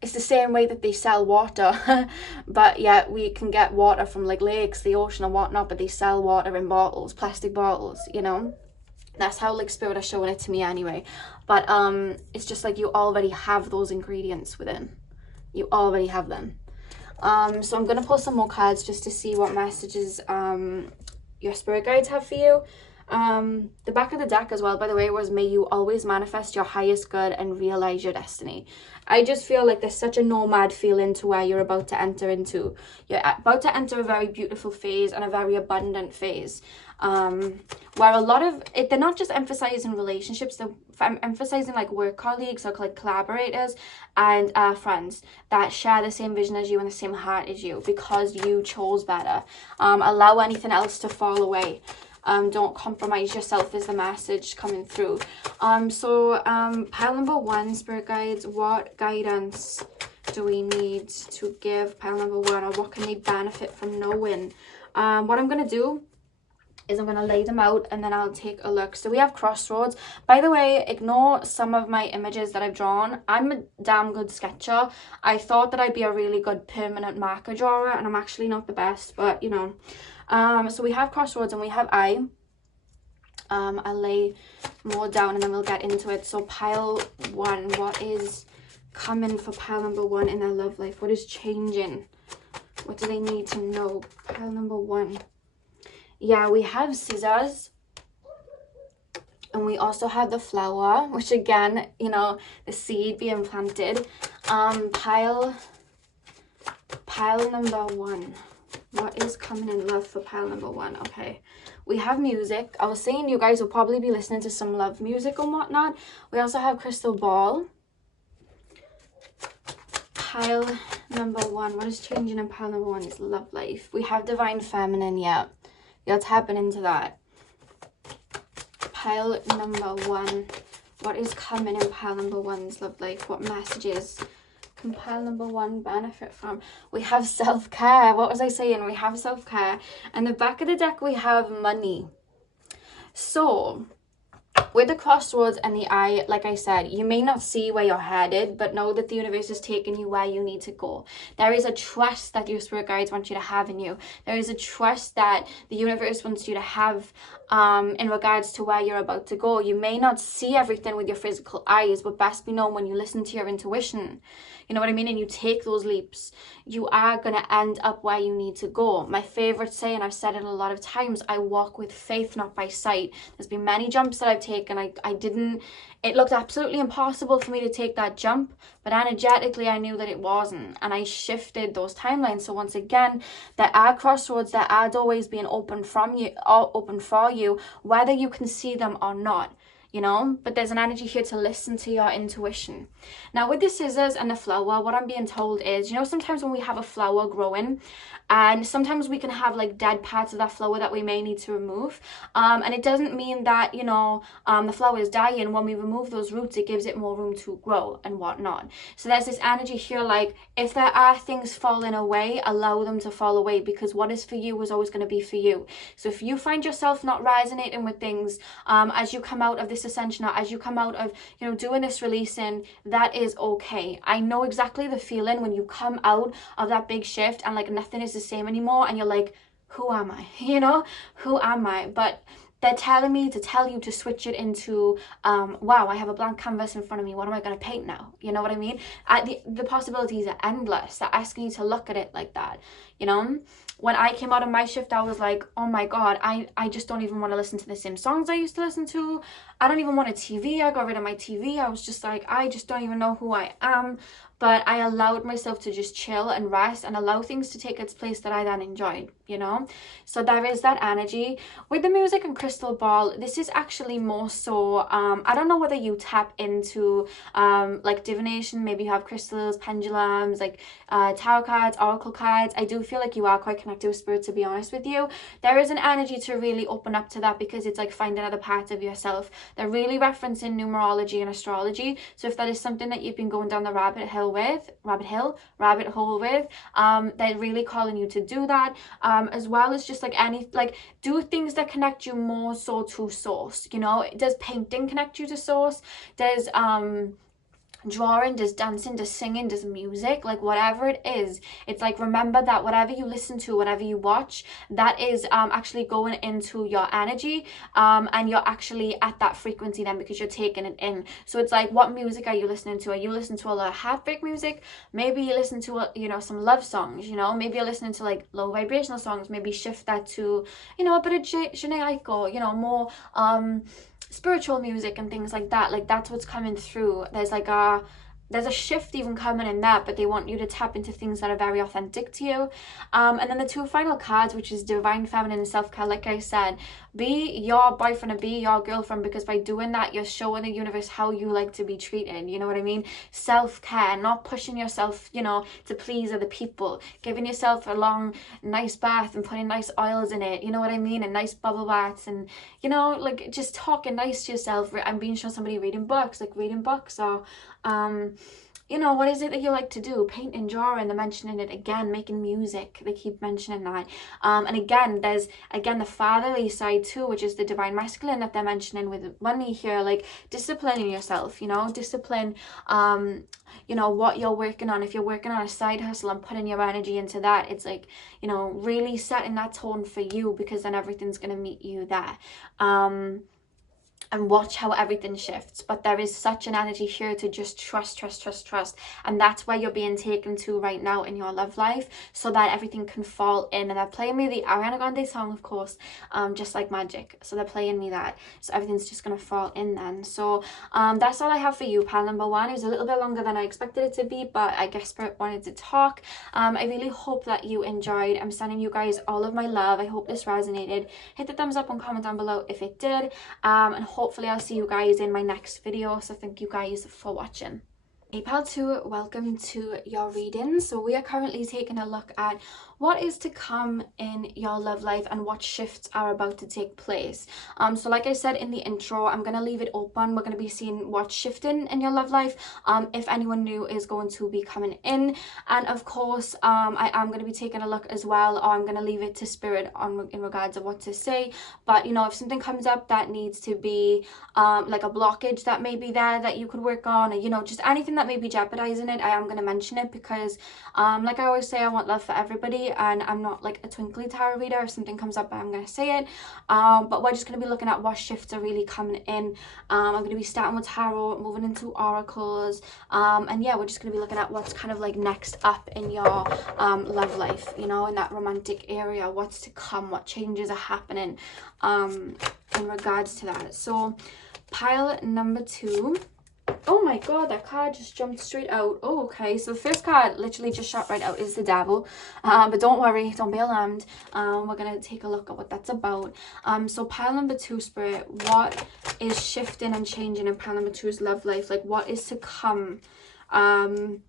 It's the same way that they sell water, but yeah, we can get water from like lakes, the ocean and whatnot, but they sell water in bottles, plastic bottles, you know? That's how like spirit are showing it to me anyway. But it's just like, you already have those ingredients within. You already have them. So I'm going to pull some more cards just to see what messages your spirit guides have for you. The back of the deck as well, by the way, was, may you always manifest your highest good and realize your destiny. I just feel like there's such a nomad feeling to where you're about to enter into. You're about to enter a very beautiful phase and a very abundant phase, where a lot of it, they're not just emphasizing relationships, they're emphasizing like work colleagues or like collaborators and friends that share the same vision as you and the same heart as you, because you chose better. Allow anything else to fall away. Don't compromise yourself is the message coming through. So pile number one, spirit guides, what guidance do we need to give pile number one, or what can they benefit from knowing? What I'm going to do is I'm going to lay them out and then I'll take a look. So we have crossroads. By the way, ignore some of my images that I've drawn. I'm a damn good sketcher. I thought that I'd be a really good permanent marker drawer, and I'm actually not the best, but you know. So we have crossroads and we have eye. I'll lay more down and then we'll get into it. So pile one, what is coming for pile number one in their love life? What is changing? What do they need to know? Pile number one. Yeah, we have scissors. And we also have the flower, which again, you know, the seed being planted. Pile number one. What is coming in love for pile number one? Okay, we have music. I was saying you guys will probably be listening to some love music and whatnot. We also have crystal ball. Pile number one. What is changing in pile number one is love life. We have divine feminine. Yeah, you're tapping into that. Pile number one. What is coming in pile number one's love life? What messages can pile number one benefit from? We have self-care. What was I saying? We have self-care. And the back of the deck we have money. So With the crossroads and the eye, like I said, you may not see where you're headed, but know that the universe is taking you where you need to go. There is a trust that your spirit guides want you to have in you. There is a trust that the universe wants you to have in regards to where you're about to go. You may not see everything with your physical eyes, but best be known when you listen to your intuition. You know what I mean? And you take those leaps, you are going to end up where you need to go. My favorite saying, I've said it a lot of times, I walk with faith, not by sight. There's been many jumps that I've taken. I didn't, it looked absolutely impossible for me to take that jump, but energetically I knew that it wasn't, and I shifted those timelines. So once again, there are crossroads, there are doorways being opened from you, or open for you, whether you can see them or not. You know, but there's an energy here to listen to your intuition. Now with the scissors and the flower, what I'm being told is, you know, sometimes when we have a flower growing, and sometimes we can have like dead parts of that flower that we may need to remove, and it doesn't mean that, you know, the flower is dying. When we remove those roots, it gives it more room to grow and whatnot. So there's this energy here, like if there are things falling away, allow them to fall away, because what is for you is always going to be for you. So if you find yourself not resonating with things as you come out of this ascension, or as you come out of, you know, doing this releasing, that is okay. I know exactly the feeling when you come out of that big shift and like nothing is the same anymore, and you're like, who am I? You know, who am I? But they're telling me to tell you to switch it into, wow, I have a blank canvas in front of me. What am I going to paint now? You know what I mean? The possibilities are endless. They're asking you to look at it like that, you know? When I came out of my shift, I was like, oh my God, I just don't even want to listen to the same songs I used to listen to. I don't even want a TV. I got rid of my TV. I was just like, I just don't even know who I am. But I allowed myself to just chill and rest and allow things to take its place that I then enjoyed, you know? So there is that energy. With the music and crystal ball, this is actually more so, I don't know whether you tap into like divination. Maybe you have crystals, pendulums, like tarot cards, oracle cards. I do feel like you are quite connected with spirit, to be honest with you. There is an energy to really open up to that, because it's like finding other parts of yourself. They're really referencing numerology and astrology. So if that is something that you've been going down the rabbit hole with, they're really calling you to do that, as well as just like do things that connect you more so to source. You know, does painting connect you to source? Does drawing, does dancing, does singing, does music, like whatever it is, it's like, remember that whatever you listen to, whatever you watch, that is actually going into your energy, and you're actually at that frequency then, because you're taking it in. So it's like, what music are you listening to? Are you listening to a lot of heartbreak music? Maybe you listen to you know, some love songs, you know? Maybe you're listening to like low vibrational songs. Maybe shift that to, you know, a bit of Jhené Aiko, you know, more spiritual music and things like that. Like that's what's coming through. There's a shift even coming in that, but they want you to tap into things that are very authentic to you. And then the two final cards, which is Divine Feminine and Self-Care. Like I said, be your boyfriend and be your girlfriend, because by doing that, you're showing the universe how you like to be treated. You know what I mean? Self-care, not pushing yourself, you know, to please other people. Giving yourself a long, nice bath and putting nice oils in it. You know what I mean? And nice bubble baths, and, you know, like just talking nice to yourself. I'm being shown somebody reading books, or you know, what is it that you like to do? Painting, drawing, they're mentioning it again, making music, they keep mentioning that. And again, there's the fatherly side too, which is the divine masculine that they're mentioning with money here, like disciplining yourself, you know, discipline, you know, what you're working on. If you're working on a side hustle and putting your energy into that, it's like, you know, really setting that tone for you, because then everything's going to meet you there. And watch how everything shifts. But there is such an energy here to just trust. And that's where you're being taken to right now in your love life, so that everything can fall in. And they're playing me the Ariana Grande song, of course, just like Magick. So they're playing me that. So everything's just going to fall in then. So that's all I have for you, pal number one. It was a little bit longer than I expected it to be, but I guess Spirit wanted to talk. I really hope that you enjoyed. I'm sending you guys all of my love. I hope this resonated. Hit the thumbs up and comment down below if it did. And hopefully I'll see you guys in my next video. So thank you guys for watching. Pal 2, welcome to your reading. So we are currently taking a look at what is to come in your love life and what shifts are about to take place. So like I said in the intro, I'm going to leave it open. We're going to be seeing what's shifting in your love life, if anyone new is going to be coming in. And of course, I am going to be taking a look as well, or I'm going to leave it to spirit in regards of what to say. But, you know, if something comes up that needs to be like a blockage that may be there that you could work on, or, you know, just anything that may be jeopardizing it, I am going to mention it because like I always say, I want love for everybody, and I'm not like a twinkly tarot reader. If something comes up, I'm going to say it. But we're just going to be looking at what shifts are really coming in. I'm going to be starting with tarot, moving into oracles, and yeah, we're just going to be looking at what's kind of like next up in your love life, you know, in that romantic area, what's to come, what changes are happening in regards to that. So pile number 2. Oh my god, that card just jumped straight out. Oh, okay, so the first card literally just shot right out is the devil. But don't worry, don't be alarmed. We're gonna take a look at what that's about. So pile number 2, spirit, what is shifting and changing in pile number 2's love life? Like, what is to come in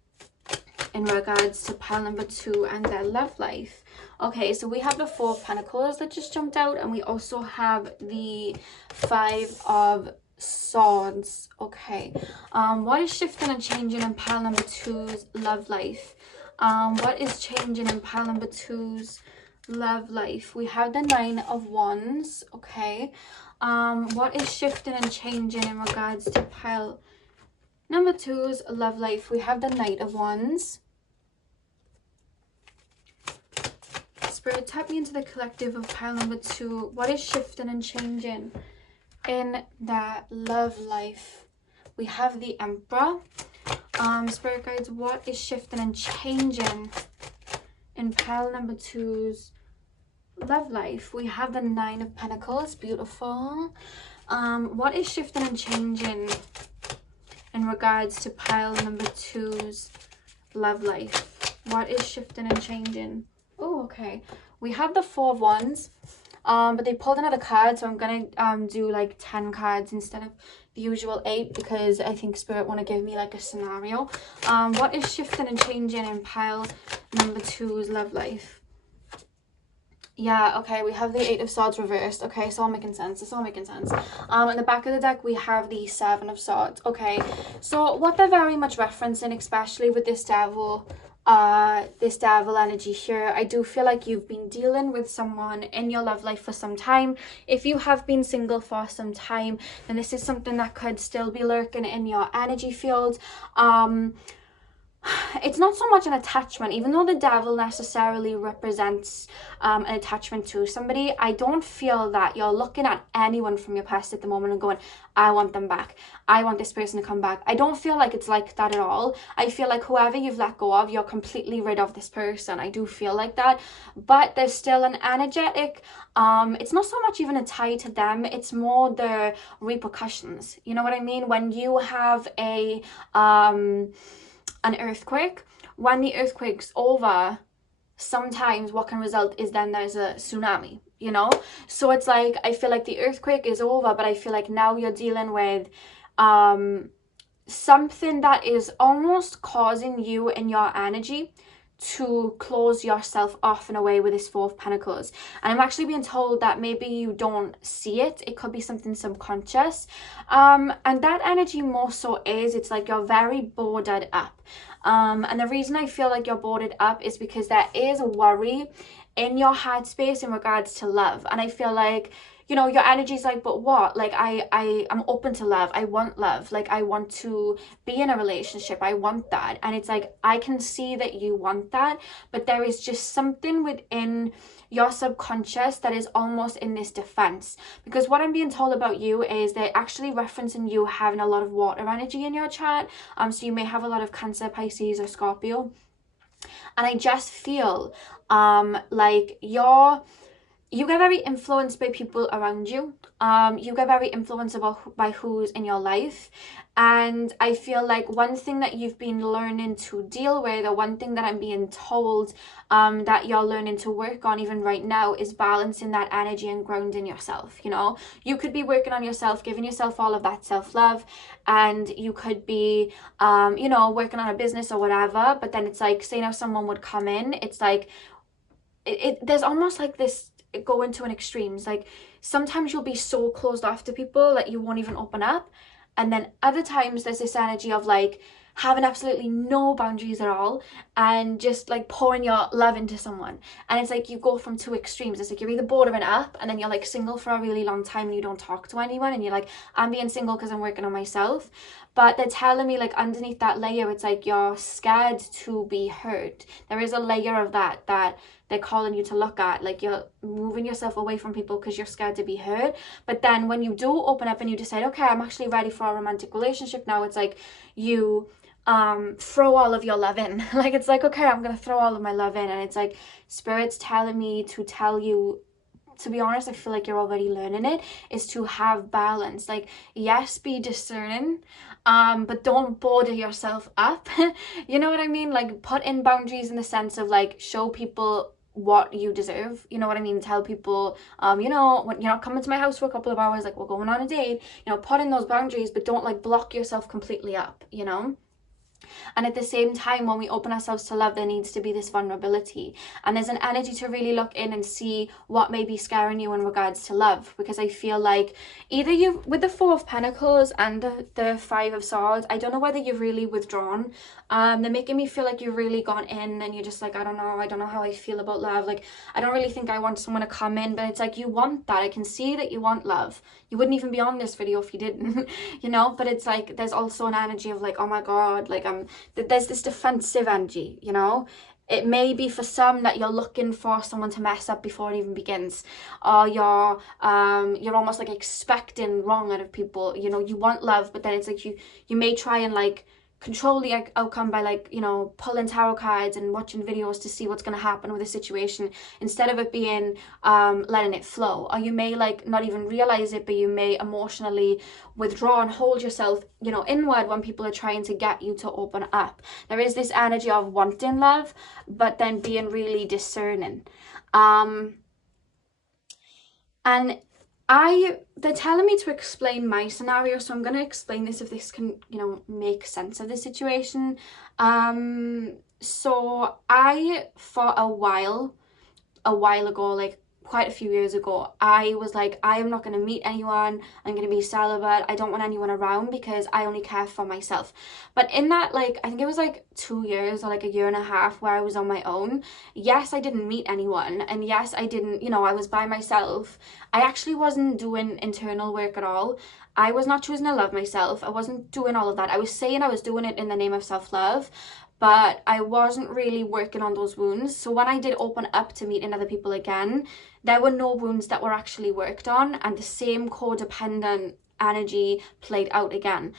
regards to pile number 2 and their love life? Okay, so we have the 4 of Pentacles that just jumped out, and we also have the 5 of Swords. Okay, what is shifting and changing in pile number 2's love life? What is changing in pile number 2's love life? We have the 9 of Wands. Okay, what is shifting and changing in regards to pile number 2's love life? We have the Knight of Wands. Spirit, tap me into the collective of pile number 2. What is shifting and changing in that love life? We have the Emperor. Spirit guides, what is shifting and changing in pile number 2's love life? We have the 9 of Pentacles. Beautiful. What is shifting and changing in regards to pile number 2's love life? What is shifting and changing? Oh, okay. We have the 4 of Wands. But they pulled another card, so I'm gonna do like 10 cards instead of the usual 8, because I think Spirit want to give me like a scenario. What is shifting and changing in pile number 2's love life? Yeah, okay, we have the 8 of Swords reversed. Okay, it's all making sense. It's all making sense. In the back of the deck, we have the 7 of Swords. Okay, so what they're very much referencing, especially with this devil energy here, I do feel like you've been dealing with someone in your love life for some time. If you have been single for some time, then this is something that could still be lurking in your energy field. It's not so much an attachment, even though the devil necessarily represents an attachment to somebody. I don't feel that you're looking at anyone from your past at the moment and going, I want them back, I want this person to come back. I don't feel like it's like that at all. I feel like whoever you've let go of, you're completely rid of this person. I do feel like that, but there's still an energetic, it's not so much even a tie to them, it's more the repercussions. You know what I mean? When you have an earthquake, when the earthquake's over, sometimes what can result is then there's a tsunami, you know? So it's like, I feel like the earthquake is over, but I feel like now you're dealing with something that is almost causing you in your energy to close yourself off in a way with this 4 of Pentacles. And I'm actually being told that maybe you don't see it. It could be something subconscious. And that energy more so is, it's like you're very boarded up. And the reason I feel like you're boarded up is because there is a worry in your heart space in regards to love. And I feel like, you know, your energy's like, but what? Like, I'm open to love. I want love. Like, I want to be in a relationship. I want that. And it's like, I can see that you want that, but there is just something within your subconscious that is almost in this defense. Because what I'm being told about you is they're actually referencing you having a lot of water energy in your chart. So you may have a lot of Cancer, Pisces, or Scorpio. And I just feel like you get very influenced by people around you. You get very influenced by who's in your life. And I feel like one thing that you've been learning to deal with, or one thing that I'm being told that you're learning to work on even right now, is balancing that energy and grounding yourself. You know, you could be working on yourself, giving yourself all of that self-love, and you could be, you know, working on a business or whatever. But then it's like, say now someone would come in, it's like, there's almost like this go into an extremes. Like sometimes you'll be so closed off to people that you won't even open up, and then other times there's this energy of like having absolutely no boundaries at all and just like pouring your love into someone. And it's like you go from two extremes. It's like you're either bored of it up, and then you're like single for a really long time and you don't talk to anyone, and you're like, I'm being single because I'm working on myself. But they're telling me like underneath that layer, it's like you're scared to be hurt. There is a layer of that they're calling you to look at. Like you're moving yourself away from people because you're scared to be hurt. But then when you do open up and you decide, okay, I'm actually ready for a romantic relationship now, it's like you throw all of your love in. Like it's like, okay, I'm gonna throw all of my love in. And it's like Spirit's telling me to tell you, to be honest, I feel like you're already learning it, is to have balance. Like, yes, be discerning, but don't border yourself up. You know what I mean? Like, put in boundaries in the sense of like, show people what you deserve. You know what I mean? Tell people, you know, when you're not coming to my house for a couple of hours, like we're going on a date, you know, put in those boundaries, but don't like block yourself completely up, you know? And at the same time, when we open ourselves to love, there needs to be this vulnerability. And there's an energy to really look in and see what may be scaring you in regards to love. Because I feel like either you, with the Four of Pentacles and the Five of Swords, I don't know whether you've really withdrawn. They're making me feel like you've really gone in and you're just like, I don't know how I feel about love. Like, I don't really think I want someone to come in, but it's like, you want that. I can see that you want love. You wouldn't even be on this video if you didn't, you know? But it's like, there's also an energy of like, oh my God, like there's this defensive energy, you know? It may be for some that you're looking for someone to mess up before it even begins, or you're almost like expecting wrong out of people. You know, you want love, but then it's like you may try and like control the outcome by like, you know, pulling tarot cards and watching videos to see what's going to happen with a situation, instead of it being letting it flow. Or you may like not even realize it, but you may emotionally withdraw and hold yourself, you know, inward when people are trying to get you to open up. There is this energy of wanting love, but then being really discerning. And they're telling me to explain my scenario, so I'm going to explain this if this can, you know, make sense of the situation. So I, for a while ago, like quite a few years ago, I was like, I am not going to meet anyone. I'm going to be celibate. I don't want anyone around because I only care for myself. But in that, like, I think it was like 2 years or like a year and a half where I was on my own. Yes, I didn't meet anyone. And yes, I didn't, you know, I was by myself. I actually wasn't doing internal work at all. I was not choosing to love myself. I wasn't doing all of that. I was saying I was doing it in the name of self-love, but I wasn't really working on those wounds. So when I did open up to meeting other people again, there were no wounds that were actually worked on, and the same codependent energy played out again.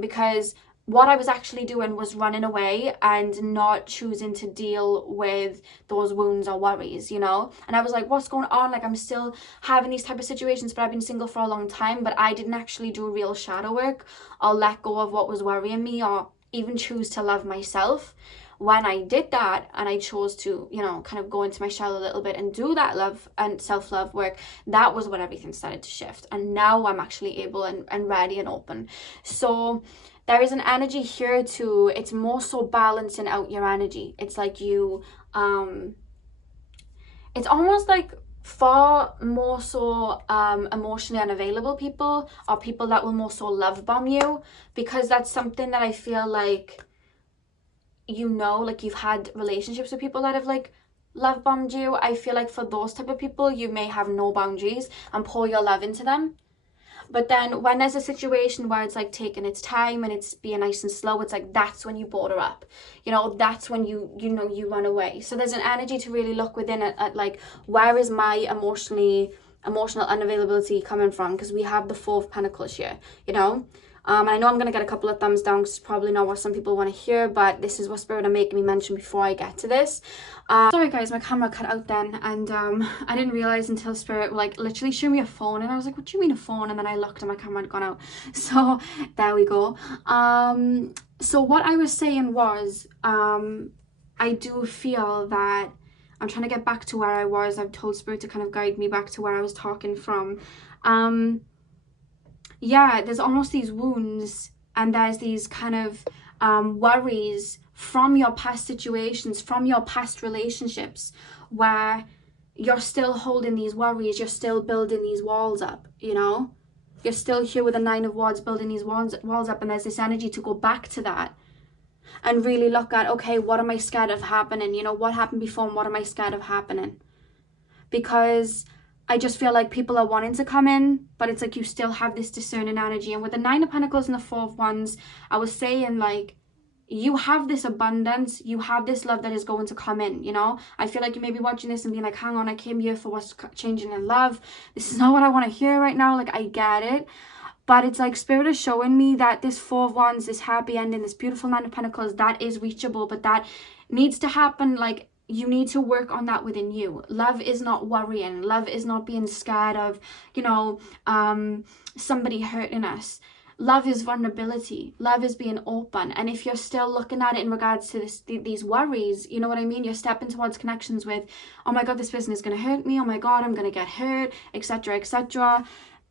Because what I was actually doing was running away and not choosing to deal with those wounds or worries, you know? And I was like, what's going on? Like, I'm still having these type of situations, but I've been single for a long time, but I didn't actually do real shadow work or let go of what was worrying me, or even choose to love myself. When I did that and I chose to, you know, kind of go into my shell a little bit and do that love and self-love work, that was when everything started to shift. And now I'm actually able and ready and open. So there is an energy here too. It's more so balancing out your energy. It's like you, it's almost like far more so emotionally unavailable people, or people that will more so love bomb you, because that's something that I feel like, you know, like you've had relationships with people that have like love bombed you. I feel like for those type of people, you may have no boundaries and pour your love into them. But then when there's a situation where it's like taking its time and it's being nice and slow, it's like that's when you border up, you know, that's when you run away. So there's an energy to really look within at like, where is my emotional unavailability coming from? Because we have the Four of Pentacles here, you know. And I know I'm going to get a couple of thumbs down because it's probably not what some people want to hear, but this is what Spirit are making me mention before I get to this. Sorry guys, my camera cut out then, and I didn't realize until Spirit like literally showed me a phone, and I was like, what do you mean a phone? And then I looked and my camera had gone out. So there we go. So what I was saying was, I do feel that I'm trying to get back to where I was. I've told Spirit to kind of guide me back to where I was talking from. Yeah, there's almost these wounds, and there's these kind of worries from your past situations, from your past relationships, where you're still holding these worries, you're still building these walls up, you know? You're still here with the 9 of Wands building these walls up, and there's this energy to go back to that and really look at, okay, what am I scared of happening? You know, what happened before and what am I scared of happening? Because I just feel like people are wanting to come in, but it's like you still have this discerning energy. And with the 9 of Pentacles and the 4 of Wands, I was saying, like, you have this abundance, you have this love that is going to come in, you know? I feel like you may be watching this and being like, hang on, I came here for what's changing in love. This is not what I want to hear right now. Like, I get it. But it's like Spirit is showing me that this 4 of Wands, this happy ending, this beautiful 9 of Pentacles, that is reachable, but that needs to happen. Like, you need to work on that within you. Love is not worrying. Love is not being scared of, you know, somebody hurting us. Love is vulnerability. Love is being open. And if you're still looking at it in regards to these worries, you know what I mean? You're stepping towards connections with, oh my God, this person is going to hurt me. Oh my God, I'm going to get hurt, etc., etc.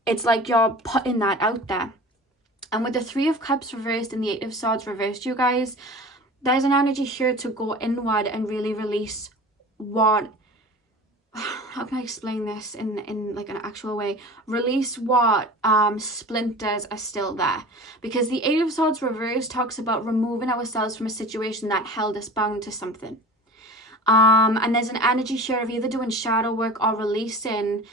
It's like you're putting that out there. And with the 3 of Cups reversed and the 8 of Swords reversed, you guys, there's an energy here to go inward and really release what, how can I explain this in like an actual way? Release what splinters are still there. Because the 8 of Swords reversed talks about removing ourselves from a situation that held us bound to something. And there's an energy here of either doing shadow work or releasing.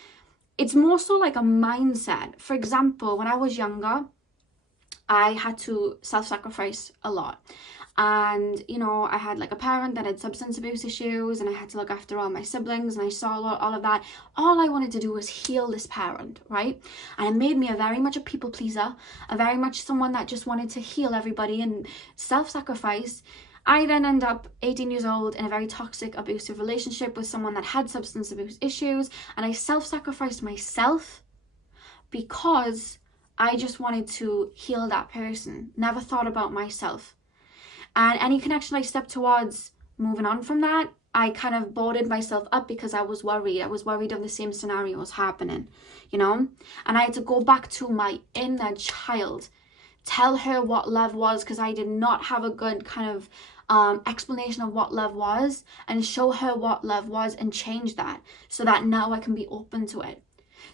It's more so like a mindset. For example, when I was younger, I had to self-sacrifice a lot. And, you know, I had like a parent that had substance abuse issues, and I had to look after all my siblings, and I saw all of that. All I wanted to do was heal this parent, right? And it made me very much a people pleaser, a very much someone that just wanted to heal everybody and self-sacrifice. I then end up 18 years old in a very toxic, abusive relationship with someone that had substance abuse issues, and I self-sacrificed myself because I just wanted to heal that person, never thought about myself. And any connection I stepped towards moving on from that, I kind of boarded myself up because I was worried. I was worried of the same scenarios happening, you know? And I had to go back to my inner child, tell her what love was, because I did not have a good kind of explanation of what love was, and show her what love was and change that so that now I can be open to it.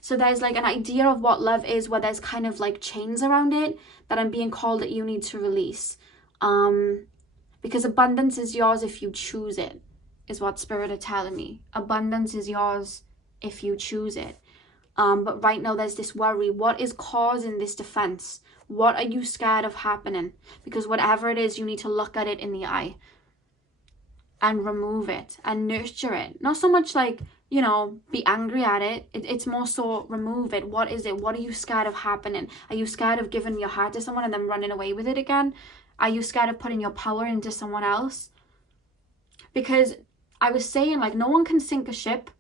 So there's like an idea of what love is where there's kind of like chains around it that I'm being called that you need to release. Because abundance is yours if you choose it, is what Spirit are telling me. Abundance is yours if you choose it. But right now there's this worry. What is causing this defense? What are you scared of happening? Because whatever it is, you need to look at it in the eye and remove it and nurture it. Not so much like, you know, be angry at it. It's more so remove it. What is it? What are you scared of happening? Are you scared of giving your heart to someone and then running away with it again? Are you scared of putting your power into someone else? Because I was saying, like, no one can sink a ship.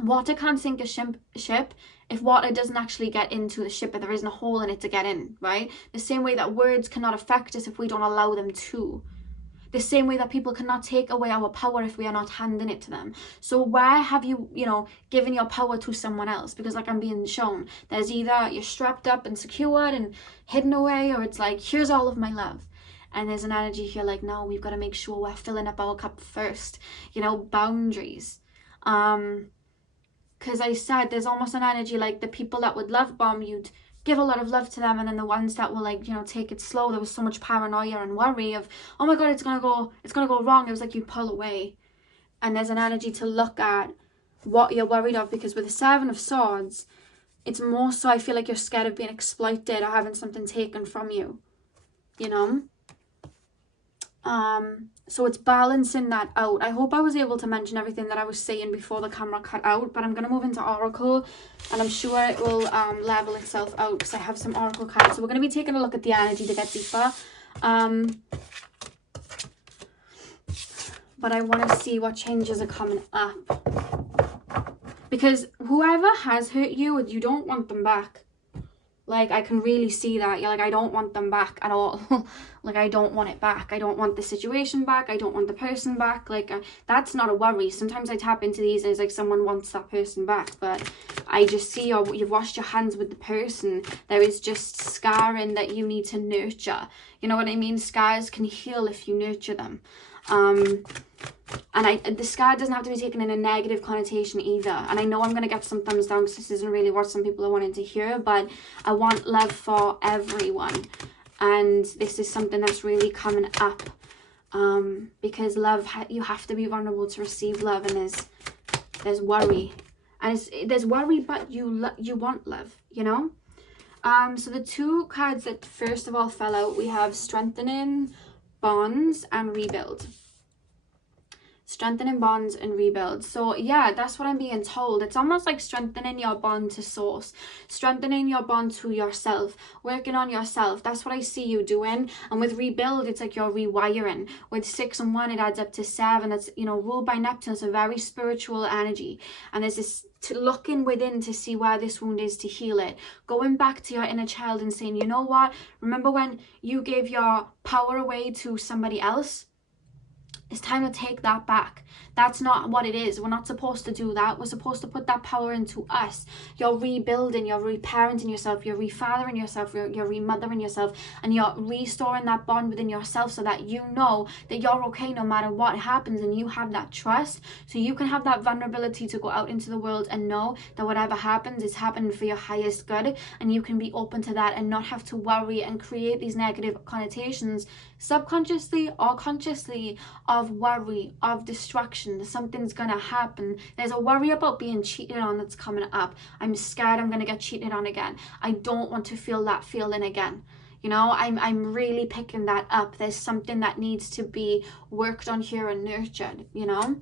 Water can't sink a ship if water doesn't actually get into the ship, if there isn't a hole in it to get in, right? The same way that words cannot affect us if we don't allow them to. The same way that people cannot take away our power if we are not handing it to them. So where have you, you know, given your power to someone else? Because like I'm being shown, there's either you're strapped up and secured and hidden away, or it's like, here's all of my love. And there's an energy here like, no, we've got to make sure we're filling up our cup first. You know, boundaries. Because I said there's almost an energy like the people that would love bomb, you'd give a lot of love to them, and then the ones that will, like, you know, take it slow, there was so much paranoia and worry of, oh my God, it's gonna go wrong. It was like you pull away. And there's an energy to look at what you're worried of, because with the 7 of Swords, it's more so I feel like you're scared of being exploited or having something taken from you, you know? So it's balancing that out. I hope I was able to mention everything that I was saying before the camera cut out, but I'm going to move into Oracle, and I'm sure it will level itself out because I have some Oracle cards. So we're going to be taking a look at the energy to get deeper. But I want to see what changes are coming up. Because whoever has hurt you, you don't want them back. Like, I can really see that. You're like, I don't want them back at all. Like, I don't want it back. I don't want the situation back. I don't want the person back. Like, that's not a worry. Sometimes I tap into these and it's like someone wants that person back. But I just see you've washed your hands with the person. There is just scarring that you need to nurture. You know what I mean? Scars can heal if you nurture them. And the scar doesn't have to be taken in a negative connotation either. And I know I'm going to get some thumbs down because this isn't really what some people are wanting to hear, but I want love for everyone. And this is something that's really coming up, because love, you have to be vulnerable to receive love, and there's worry, and there's worry, but you want love, you know. So the two cards that first of all fell out, we have Strengthening Bonds and Rebuild. Strengthening bonds and rebuild. So yeah, that's what I'm being told. It's almost like strengthening your bond to source, strengthening your bond to yourself, working on yourself. That's what I see you doing. And with rebuild, it's like you're rewiring. With 6 and 1, it adds up to 7. That's, you know, ruled by Neptune. It's a very spiritual energy, and there's this looking within to see where this wound is, to heal it, going back to your inner child and saying, you know what, remember when you gave your power away to somebody else? It's time to take that back. That's not what it is. We're not supposed to do that. We're supposed to put that power into us. You're rebuilding, you're reparenting yourself, you're refathering yourself, you're remothering yourself, and you're restoring that bond within yourself so that you know that you're okay no matter what happens, and you have that trust, so you can have that vulnerability to go out into the world and know that whatever happens is happening for your highest good, and you can be open to that and not have to worry and create these negative connotations subconsciously or consciously of worry, of destruction. Something's gonna happen. There's a worry about being cheated on that's coming up. I'm scared I'm gonna get cheated on again. I don't want to feel that feeling again. You know, I'm really picking that up. There's something that needs to be worked on here and nurtured, you know.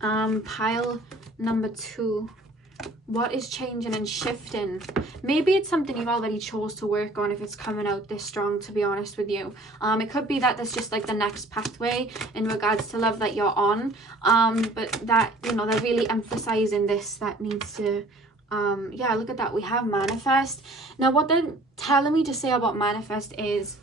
Pile number 2. What is changing and shifting? Maybe it's something you've already chose to work on if it's coming out this strong, to be honest with you. It could be that that's just like the next pathway in regards to love that you're on. But that, you know, they're really emphasizing this, that needs to, yeah, look at that. We have manifest. Now, what they're telling me to say about manifest is,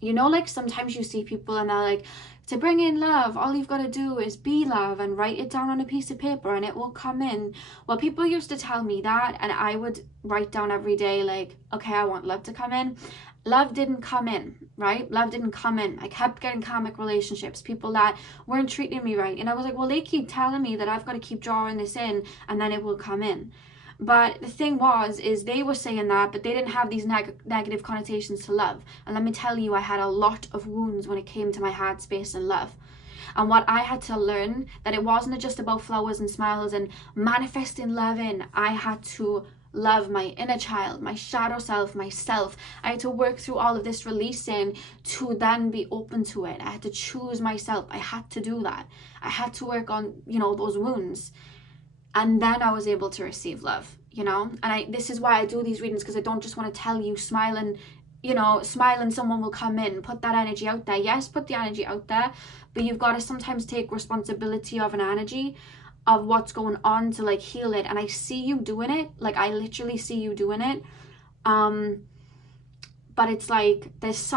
you know, like sometimes you see people and they're like, to bring in love, all you've got to do is be love and write it down on a piece of paper and it will come in. Well, people used to tell me that, and I would write down every day, like, okay, I want love to come in. Love didn't come in, right? Love didn't come in. I kept getting karmic relationships, people that weren't treating me right. And I was like, well, they keep telling me that I've got to keep drawing this in and then it will come in. But the thing is they were saying that, but they didn't have these negative connotations to love. And let me tell you, I had a lot of wounds when it came to my heart space and love. And what I had to learn, that it wasn't just about flowers and smiles and manifesting love in. I had to love my inner child, my shadow self, myself. I had to work through all of this releasing to then be open to it. I had to choose myself. I had to do that. I had to work on, you know, those wounds. And then I was able to receive love, you know. And this is why I do these readings, because I don't just want to tell you smile and, you know, smile and someone will come in. Put that energy out there. Yes, put the energy out there, but you've got to sometimes take responsibility of an energy of what's going on to like heal it. And I see you doing it. Like, I literally see you doing it. But it's like there's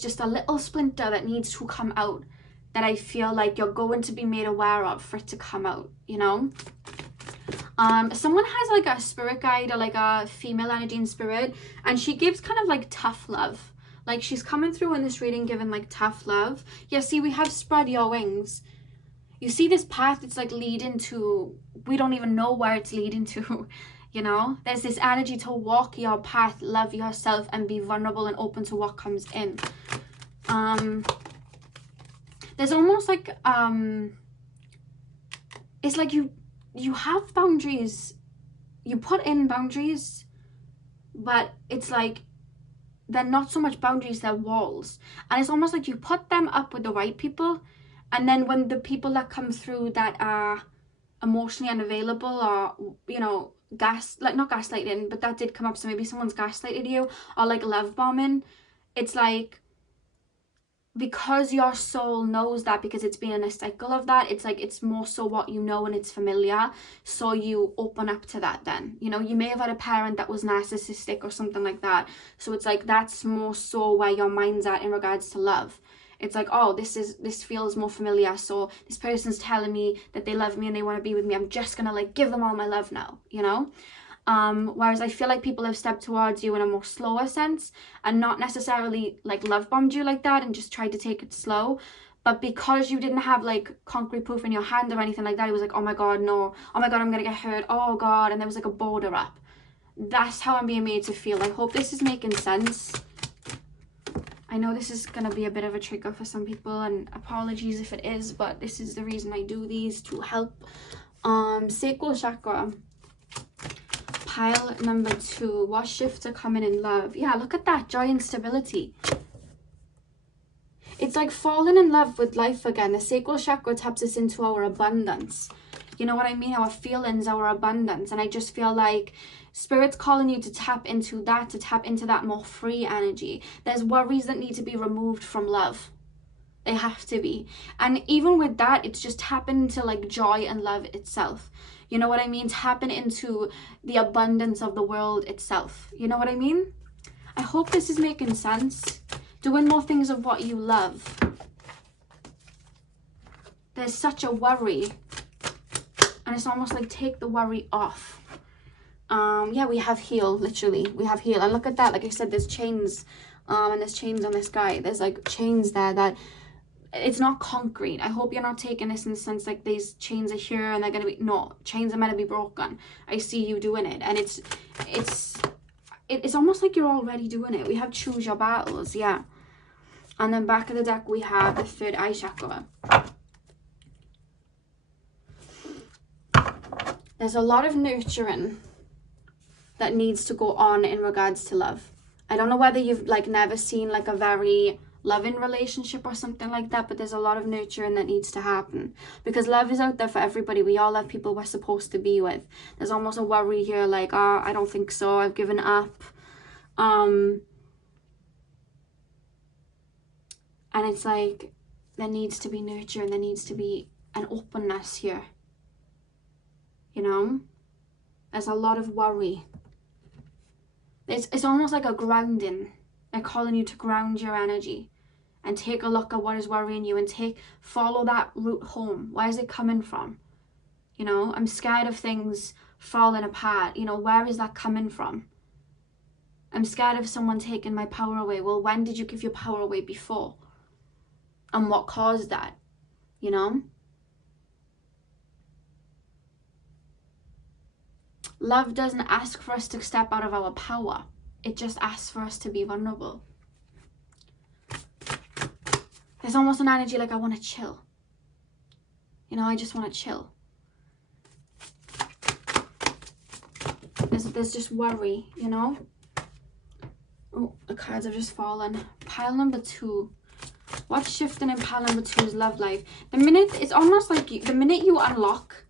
just a little splinter that needs to come out, that I feel like you're going to be made aware of for it to come out, you know. Someone has like a spirit guide, or like a female energy in spirit, and she gives kind of like tough love. Like, she's coming through in this reading giving like tough love. Yeah, see, we have spread your wings. You see this path, it's like leading to, we don't even know where it's leading to, you know. There's this energy to walk your path, love yourself, and be vulnerable and open to what comes in. There's almost like, it's like you have boundaries, you put in boundaries, but it's like they're not so much boundaries, they're walls. And it's almost like you put them up with the right people, and then when the people that come through that are emotionally unavailable, or, you know, not gaslighting, but that did come up, so maybe someone's gaslighted you, or like love bombing, it's like, because your soul knows that, because it's been in a cycle of that, it's like, it's more so what you know and it's familiar, so you open up to that. Then, you know, you may have had a parent that was narcissistic or something like that, so it's like, that's more so where your mind's at in regards to love. It's like, oh, this feels more familiar, so this person's telling me that they love me and they want to be with me, I'm just gonna like give them all my love now, you know. Whereas I feel like people have stepped towards you in a more slower sense, and not necessarily like love bombed you like that and just tried to take it slow, but because you didn't have like concrete proof in your hand or anything like that, it was like, oh my god, no, oh my god, I'm gonna get hurt, oh god, and there was like a border up. That's how I'm being made to feel. I hope this is making sense. I know this is gonna be a bit of a trigger for some people, and apologies if it is, but this is the reason I do these, to help. Sacral chakra. Pile number 2, what shifts are coming in love? Yeah, look at that, joy and stability. It's like falling in love with life again. The sacral chakra taps us into our abundance. You know what I mean? Our feelings, our abundance. And I just feel like Spirit's calling you to tap into that more free energy. There's worries that need to be removed from love. They have to be. And even with that, it's just tapping into like joy and love itself. You know what I mean? Tapping into the abundance of the world itself. You know what I mean? I hope this is making sense. Doing more things of what you love. There's such a worry. And it's almost like, take the worry off. Yeah, we have heal, literally. We have heal. And look at that. Like I said, there's chains. And there's chains on this guy. There's like chains there that... It's not concrete. I hope you're not taking this in the sense like these chains are here and they're going to be... No, chains are meant to be broken. I see you doing it. And it's almost like you're already doing it. We have choose your battles, yeah. And then back of the deck, we have the third eye chakra. There's a lot of nurturing that needs to go on in regards to love. I don't know whether you've like never seen like a very... loving relationship or something like that, but there's a lot of nurturing that needs to happen, because love is out there for everybody. We all have people we're supposed to be with. There's almost a worry here like, oh, I don't think so, I've given up. And it's like, there needs to be nurturing, there needs to be an openness here, you know. There's a lot of worry. It's almost like a grounding. They're calling you to ground your energy and take a look at what is worrying you, and follow that route home. Where is it coming from? You know, I'm scared of things falling apart. You know, where is that coming from? I'm scared of someone taking my power away. Well, when did you give your power away before? And what caused that? You know? Love doesn't ask for us to step out of our power. It just asks for us to be vulnerable. There's almost an energy like, I want to chill. You know, I just want to chill. There's just worry, you know. Oh, the cards have just fallen. Pile number 2. What's shifting in pile number 2 is love life. It's almost like the minute you unlock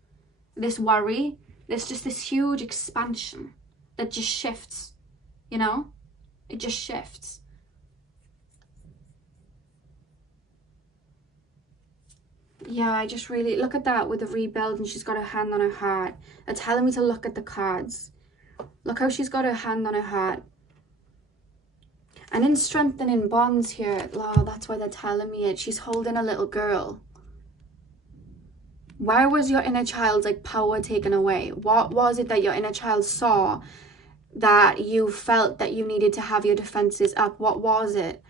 this worry, there's just this huge expansion that just shifts. You know, it just shifts. Yeah, I just really look at that with the rebuild, and she's got her hand on her heart. They're telling me to look at the cards. Look how she's got her hand on her heart. And in strengthening bonds here, oh, that's why they're telling me it. She's holding a little girl. Where was your inner child's like power taken away? What was it that your inner child saw that you felt that you needed to have your defenses up? What was it?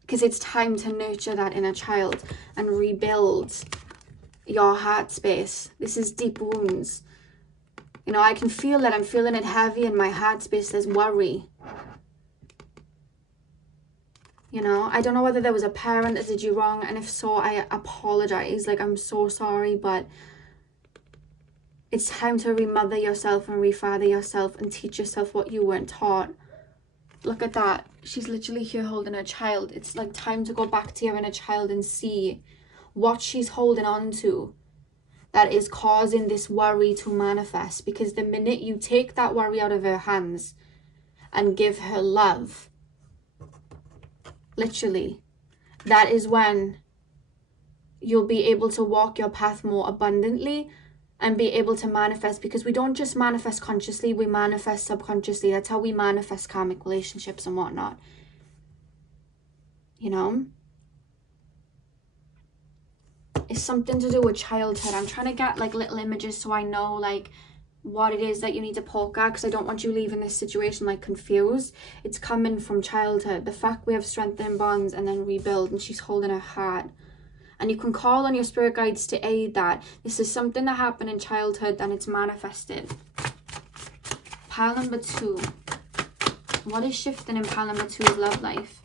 Because it's time to nurture that inner child and rebuild your heart space. This is deep wounds. You know, I can feel that. I'm feeling it heavy in my heart space. There's worry. You know, I don't know whether there was a parent that did you wrong, and if so, I apologize. Like, I'm so sorry, but it's time to remother yourself and refather yourself and teach yourself what you weren't taught. Look at that. She's literally here holding her child. It's like time to go back to your inner child and see what she's holding on to that is causing this worry to manifest. Because the minute you take that worry out of her hands and give her love, literally, that is when you'll be able to walk your path more abundantly and be able to manifest. Because we don't just manifest consciously, we manifest subconsciously. That's how we manifest karmic relationships and whatnot, you know. It's something to do with childhood. I'm trying to get like little images so I know like what it is that you need to poke at, because I don't want you leaving this situation like confused. It's coming from childhood. The fact we have strengthened bonds and then rebuild, and she's holding her heart. And you can call on your spirit guides to aid that. This is something that happened in childhood and it's manifested. Pile number 2. What is shifting in pile number 2's love life?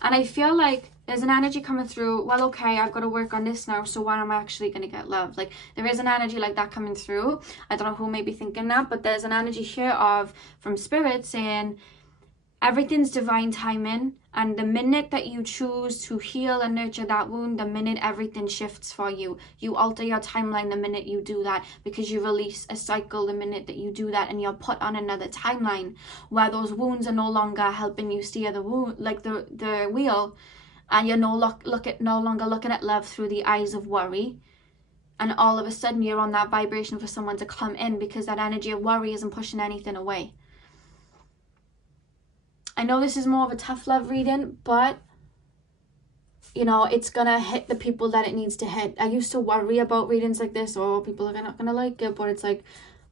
And I feel like there's an energy coming through. Well, okay, I've got to work on this now. So when am I actually going to get love? Like, there is an energy like that coming through. I don't know who may be thinking that, but there's an energy here of, from spirit, saying everything's divine timing. And the minute that you choose to heal and nurture that wound, the minute everything shifts for you. You alter your timeline the minute you do that, because you release a cycle the minute that you do that, and you're put on another timeline where those wounds are no longer helping you steer the wound, like the wheel, and you're no longer looking at love through the eyes of worry. And all of a sudden you're on that vibration for someone to come in, because that energy of worry isn't pushing anything away. I know this is more of a tough love reading, but, you know, it's going to hit the people that it needs to hit. I used to worry about readings like this, oh, people are not going to like it, but it's like,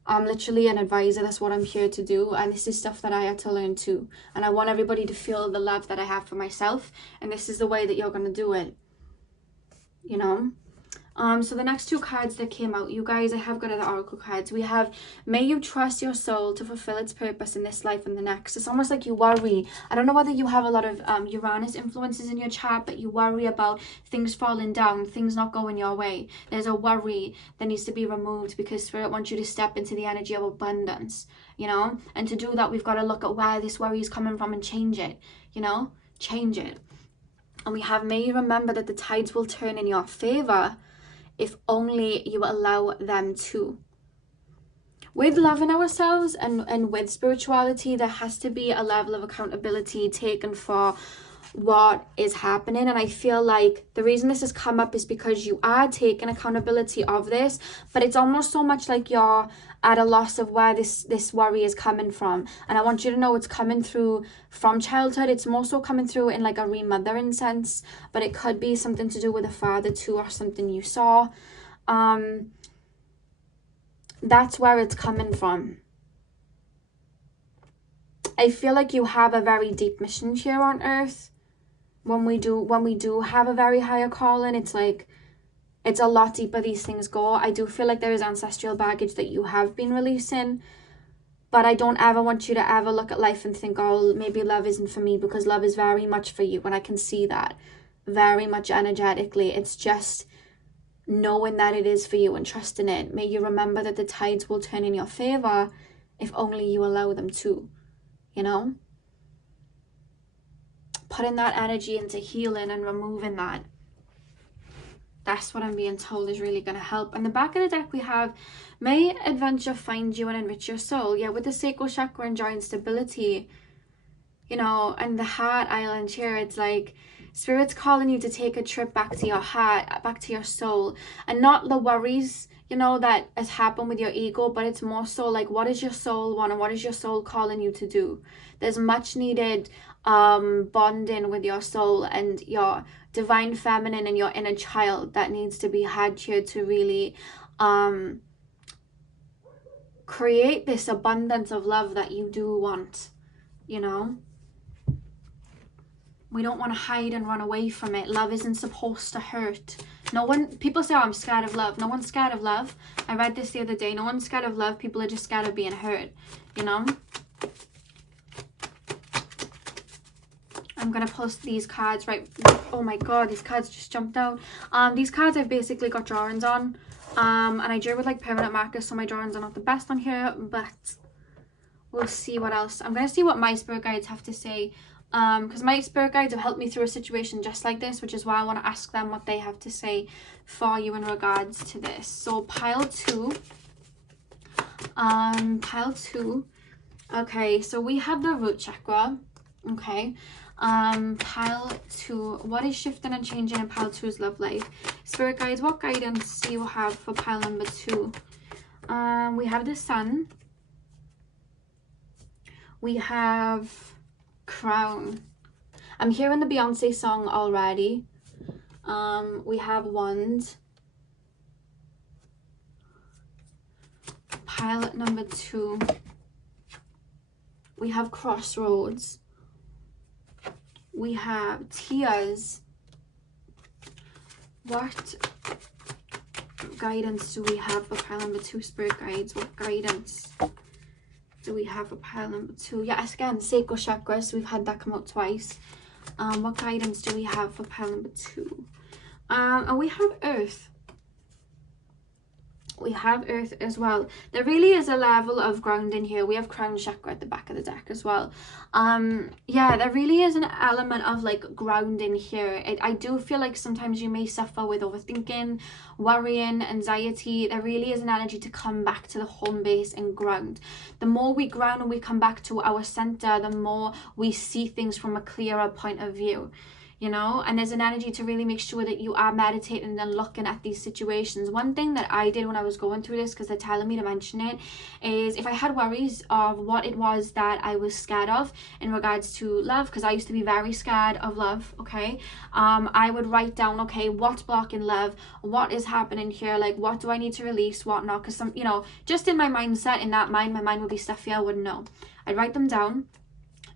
I'm literally an advisor. That's what I'm here to do. And this is stuff that I had to learn too. And I want everybody to feel the love that I have for myself. And this is the way that you're going to do it, you know. So the next 2 cards that came out, you guys, I have got other oracle cards. We have, may you trust your soul to fulfill its purpose in this life and the next. It's almost like you worry. I don't know whether you have a lot of Uranus influences in your chart, but you worry about things falling down, things not going your way. There's a worry that needs to be removed, because Spirit wants you to step into the energy of abundance, you know. And to do that, we've got to look at where this worry is coming from and change it, you know, change it. And we have, may you remember that the tides will turn in your favor if only you allow them to. With loving ourselves and with spirituality, there has to be a level of accountability taken for what is happening. And I feel like the reason this has come up is because you are taking accountability of this, but it's almost so much like you're at a loss of where this worry is coming from. And I want you to know it's coming through from childhood. It's more so coming through in like a remothering sense, but it could be something to do with a father too, or something you saw. That's where it's coming from. I feel like you have a very deep mission here on earth. When we do have a very higher calling, it's like, it's a lot deeper these things go. I do feel like there is ancestral baggage that you have been releasing, but I don't ever want you to ever look at life and think, oh, maybe love isn't for me, because love is very much for you. And I can see that very much energetically. It's just knowing that it is for you and trusting it. May you remember that the tides will turn in your favor if only you allow them to, you know? Putting that energy into healing and removing that. That's what I'm being told is really going to help. And the back of the deck we have, may adventure find you and enrich your soul. Yeah, with the sacral chakra enjoying stability, you know, and the heart island here, it's like Spirit's calling you to take a trip back to your heart, back to your soul, and not the worries, you know, that has happened with your ego, but it's more so like, what does your soul want and what is your soul calling you to do? There's much needed bonding with your soul and your divine feminine and your inner child that needs to be had here to really create this abundance of love that you do want, you know. We don't want to hide and run away from it. Love isn't supposed to hurt. No one, people say, oh, I'm scared of love. No one's scared of love. I read this the other day. No one's scared of love. People are just scared of being hurt, you know. I'm going to post these cards right. Oh my god, these cards just jumped out. These cards I've basically got drawings on. And I drew with like permanent markers, so my drawings are not the best on here, but we'll see what else. I'm going to see what my spirit guides have to say, because my spirit guides have helped me through a situation just like this, which is why I want to ask them what they have to say for you in regards to this. So pile 2. Pile 2. Okay, so we have the root chakra. Okay. Pile 2. What is shifting and changing in pile 2's love life? Spirit guides, what guidance do you have for pile number 2? We have the sun. We have crown. I'm hearing the Beyonce song already. We have wands. Pile number 2. We have crossroads. We have tears. What guidance do we have for pile number 2, spirit guides? What guidance do we have for pile number 2? Yes, again, sacral chakra, so we've had that come out twice. What guidance do we have for pile number 2? And we have earth. We have earth as well. There really is a level of grounding here. We have crown chakra at the back of the deck as well. Yeah, there really is an element of like grounding here. I do feel like sometimes you may suffer with overthinking, worrying, anxiety. There really is an energy to come back to the home base and ground. The more we ground and we come back to our center, the more we see things from a clearer point of view. You know, and there's an energy to really make sure that you are meditating and looking at these situations. One thing that I did when I was going through this, because they're telling me to mention it, is if I had worries of what it was that I was scared of in regards to love, because I used to be very scared of love, okay, I would write down, okay, what's blocking love, what is happening here, like what do I need to release, what not, because some, you know, just in my mindset, in that mind, my mind would be stuffy, I wouldn't know. I'd write them down.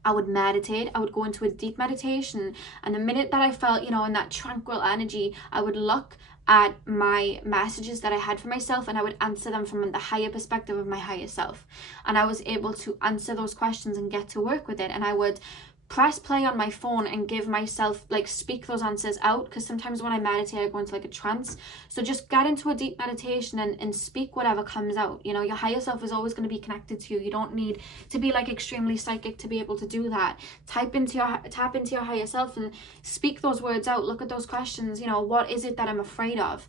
I would meditate. I would go into a deep meditation, and the minute that I felt, you know, in that tranquil energy, I would look at my messages that I had for myself, and I would answer them from the higher perspective of my higher self. And I was able to answer those questions and get to work with it. And I would press play on my phone and give myself, like, speak those answers out, because sometimes when I meditate I go into like a trance. So just get into a deep meditation and speak whatever comes out. You know, your higher self is always going to be connected to you. You don't need to be like extremely psychic to be able to do that. Tap into your higher self and speak those words out. Look at those questions. You know, what is it that I'm afraid of?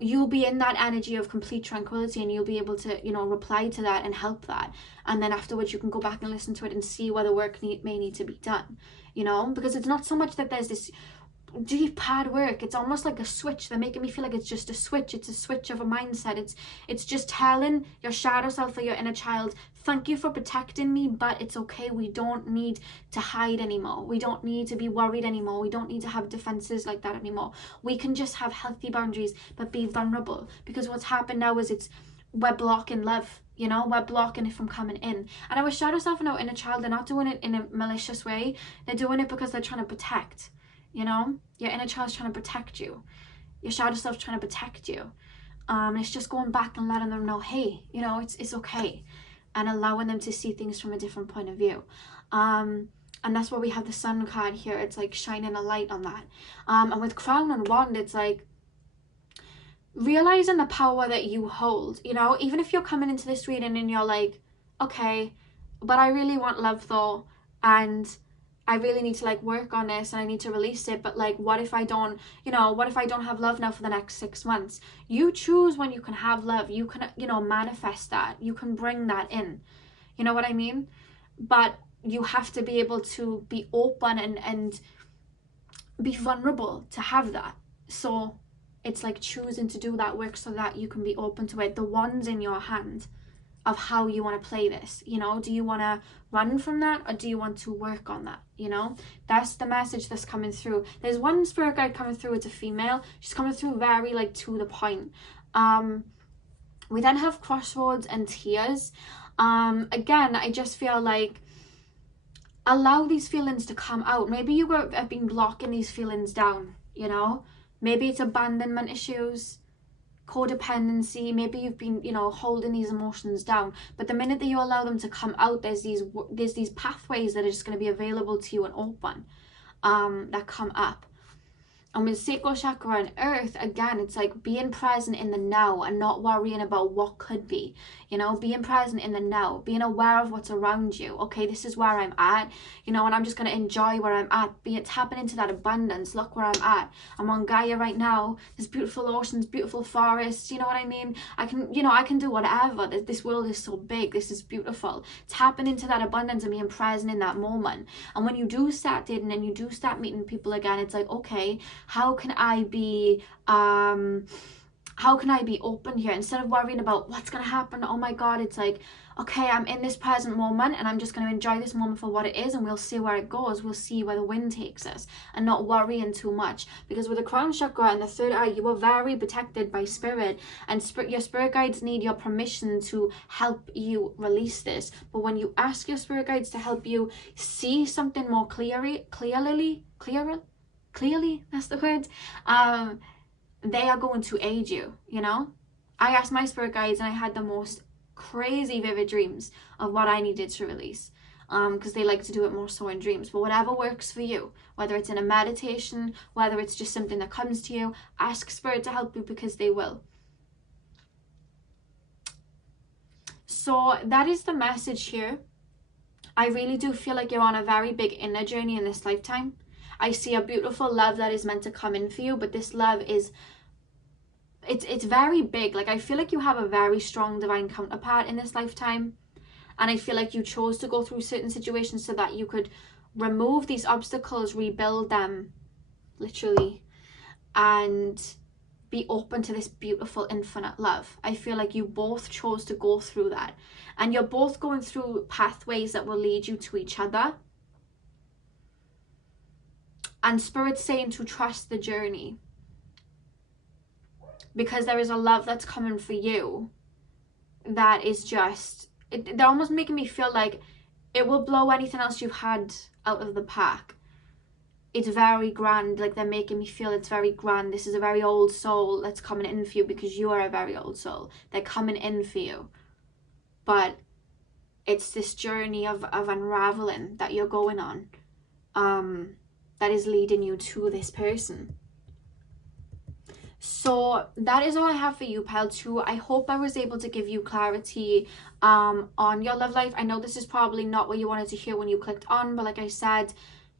You'll be in that energy of complete tranquility, and you'll be able to, you know, reply to that and help that. And then afterwards you can go back and listen to it and see where the work may need to be done, you know, because it's not so much that there's this deep hard work. It's almost like a switch. They're making me feel like it's just a switch. It's a switch of a mindset. It's just telling your shadow self or your inner child, thank you for protecting me, but it's okay. We don't need to hide anymore. We don't need to be worried anymore. We don't need to have defenses like that anymore. We can just have healthy boundaries, but be vulnerable, because what's happened now is we're blocking love. You know, we're blocking it from coming in. And our shadow self and our inner child, they're not doing it in a malicious way. They're doing it because they're trying to protect. You know, your inner child's trying to protect you. Your shadow self's trying to protect you. It's just going back and letting them know, hey, you know, it's okay. And allowing them to see things from a different point of view. And that's why we have the sun card here. It's like shining a light on that. And with crown and wand, it's like realizing the power that you hold. You know, even if you're coming into this reading and you're like, okay, but I really want love though, and I really need to like work on this and I need to release it, but like what if I don't, you know, what if I don't have love now for the next 6 months? You choose when you can have love. You can, you know, manifest that. You can bring that in. You know what I mean? But you have to be able to be open and be vulnerable to have that. So it's like choosing to do that work so that you can be open to it. The wand's in your hand of how you want to play this. You know, do you want to run from that, or do you want to work on that? You know, that's the message that's coming through. There's one spirit guide coming through. It's a female. She's coming through very like to the point. We then have crossroads and tears. Again, I just feel like allow these feelings to come out. Maybe you have been blocking these feelings down, you know. Maybe it's abandonment issues, codependency. Maybe you've been, you know, holding these emotions down, but the minute that you allow them to come out, there's these pathways that are just going to be available to you and open, that come up. And with sacral chakra and earth, again, it's like being present in the now and not worrying about what could be, you know, being present in the now, being aware of what's around you. Okay, this is where I'm at, you know, and I'm just going to enjoy where I'm at, tapping into that abundance. Look where I'm at. I'm on Gaia right now. There's beautiful oceans, beautiful forests, you know what I mean? I can, you know, I can do whatever. This world is so big. This is beautiful. Tapping into that abundance and being present in that moment. And when you do start dating and you do start meeting people again, it's like, okay, how can I be open here instead of worrying about what's gonna happen? Oh my god, it's like, okay, I'm in this present moment and I'm just going to enjoy this moment for what it is, and we'll see where it goes. We'll see where the wind takes us, and not worrying too much. Because with the crown chakra and the third eye, you are very protected by spirit, and your spirit guides need your permission to help you release this. But when you ask your spirit guides to help you see something more clearly, that's the word, they are going to aid you, you know. I asked my spirit guides and I had the most crazy vivid dreams of what I needed to release, because they like to do it more so in dreams. But whatever works for you, whether it's in a meditation, whether it's just something that comes to you, ask spirit to help you, because they will. So that is the message here. I really do feel like you're on a very big inner journey in this lifetime. I see a beautiful love that is meant to come in for you, but this love is, it's very big. Like, I feel like you have a very strong divine counterpart in this lifetime, and I feel like you chose to go through certain situations so that you could remove these obstacles, rebuild them, literally, and be open to this beautiful infinite love. I feel like you both chose to go through that, and you're both going through pathways that will lead you to each other. And Spirit's saying to trust the journey, because there is a love that's coming for you that is just, they're almost making me feel like it will blow anything else you've had out of the park. It's very grand. Like, they're making me feel it's very grand. This is a very old soul that's coming in for you, because you are a very old soul. They're coming in for you. But it's this journey of unraveling that you're going on, that is leading you to this person. So that is all I have for you, Pile 2. I hope I was able to give you clarity on your love life. I know this is probably not what you wanted to hear when you clicked on, but like I said,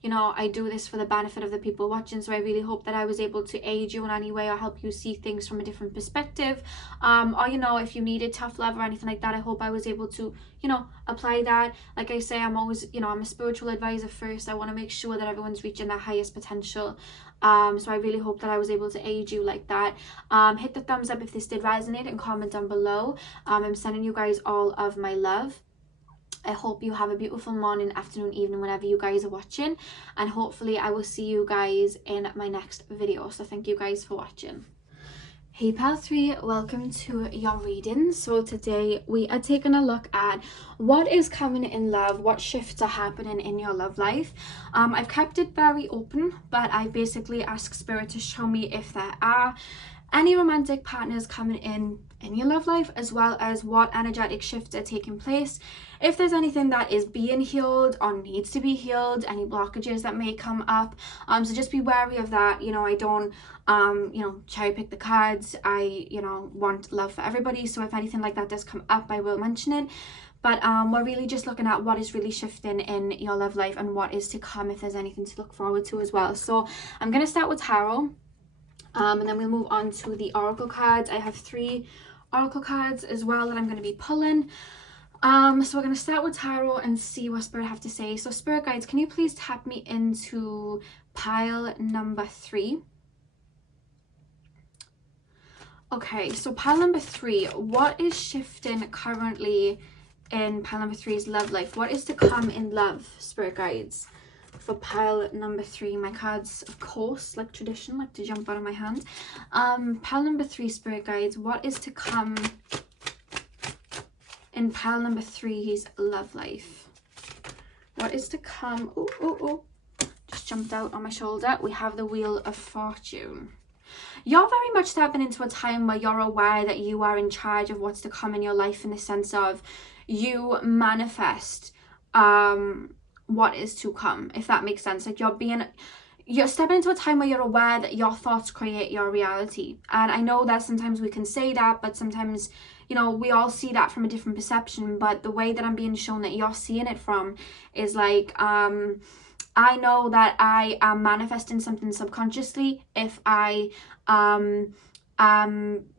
you know, I do this for the benefit of the people watching, so I really hope that I was able to aid you in any way or help you see things from a different perspective. Or, you know, if you needed tough love or anything like that, I hope I was able to, you know, apply that. Like I say, I'm always, you know, I'm a spiritual advisor first. I want to make sure that everyone's reaching their highest potential. So I really hope that I was able to aid you like that. Hit the thumbs up if this did resonate, and comment down below. I'm sending you guys all of my love. I hope you have a beautiful morning, afternoon, evening, whenever you guys are watching, and hopefully I will see you guys in my next video. So thank you guys for watching. Hey Pal 3, welcome to your reading. So today we are taking a look at what is coming in love, what shifts are happening in your love life. I've kept it very open, but I basically asked Spirit to show me if there are any romantic partners coming in your love life, as well as what energetic shifts are taking place, if there's anything that is being healed or needs to be healed, any blockages that may come up. So just be wary of that. You know, I don't you know, cherry pick the cards. I, you know, want love for everybody, so if anything like that does come up, I will mention it. But we're really just looking at what is really shifting in your love life and what is to come, if there's anything to look forward to as well. So I'm going to start with tarot, and then we'll move on to the oracle cards. I have 3 oracle cards as well that I'm going to be pulling. So we're going to start with tarot and see what Spirit have to say. So Spirit guides, can you please tap me into pile number 3? Okay, so pile number 3, what is shifting currently in pile number 3's love life? What is to come in love, Spirit guides, for pile number 3? My cards, of course, like tradition, like to jump out of my hand. Pile number 3, Spirit guides, what is to come in pile number 3's love life? What is to come? Oh, just jumped out on my shoulder. We have the Wheel of Fortune. You're very much stepping into a time where you're aware that you are in charge of what's to come in your life, in the sense of you manifest what is to come, if that makes sense. Like, you're being, you're stepping into a time where you're aware that your thoughts create your reality. And I know that sometimes we can say that, but sometimes, you know, we all see that from a different perception. But the way that I'm being shown that you're seeing it from is like, I know that I am manifesting something subconsciously if I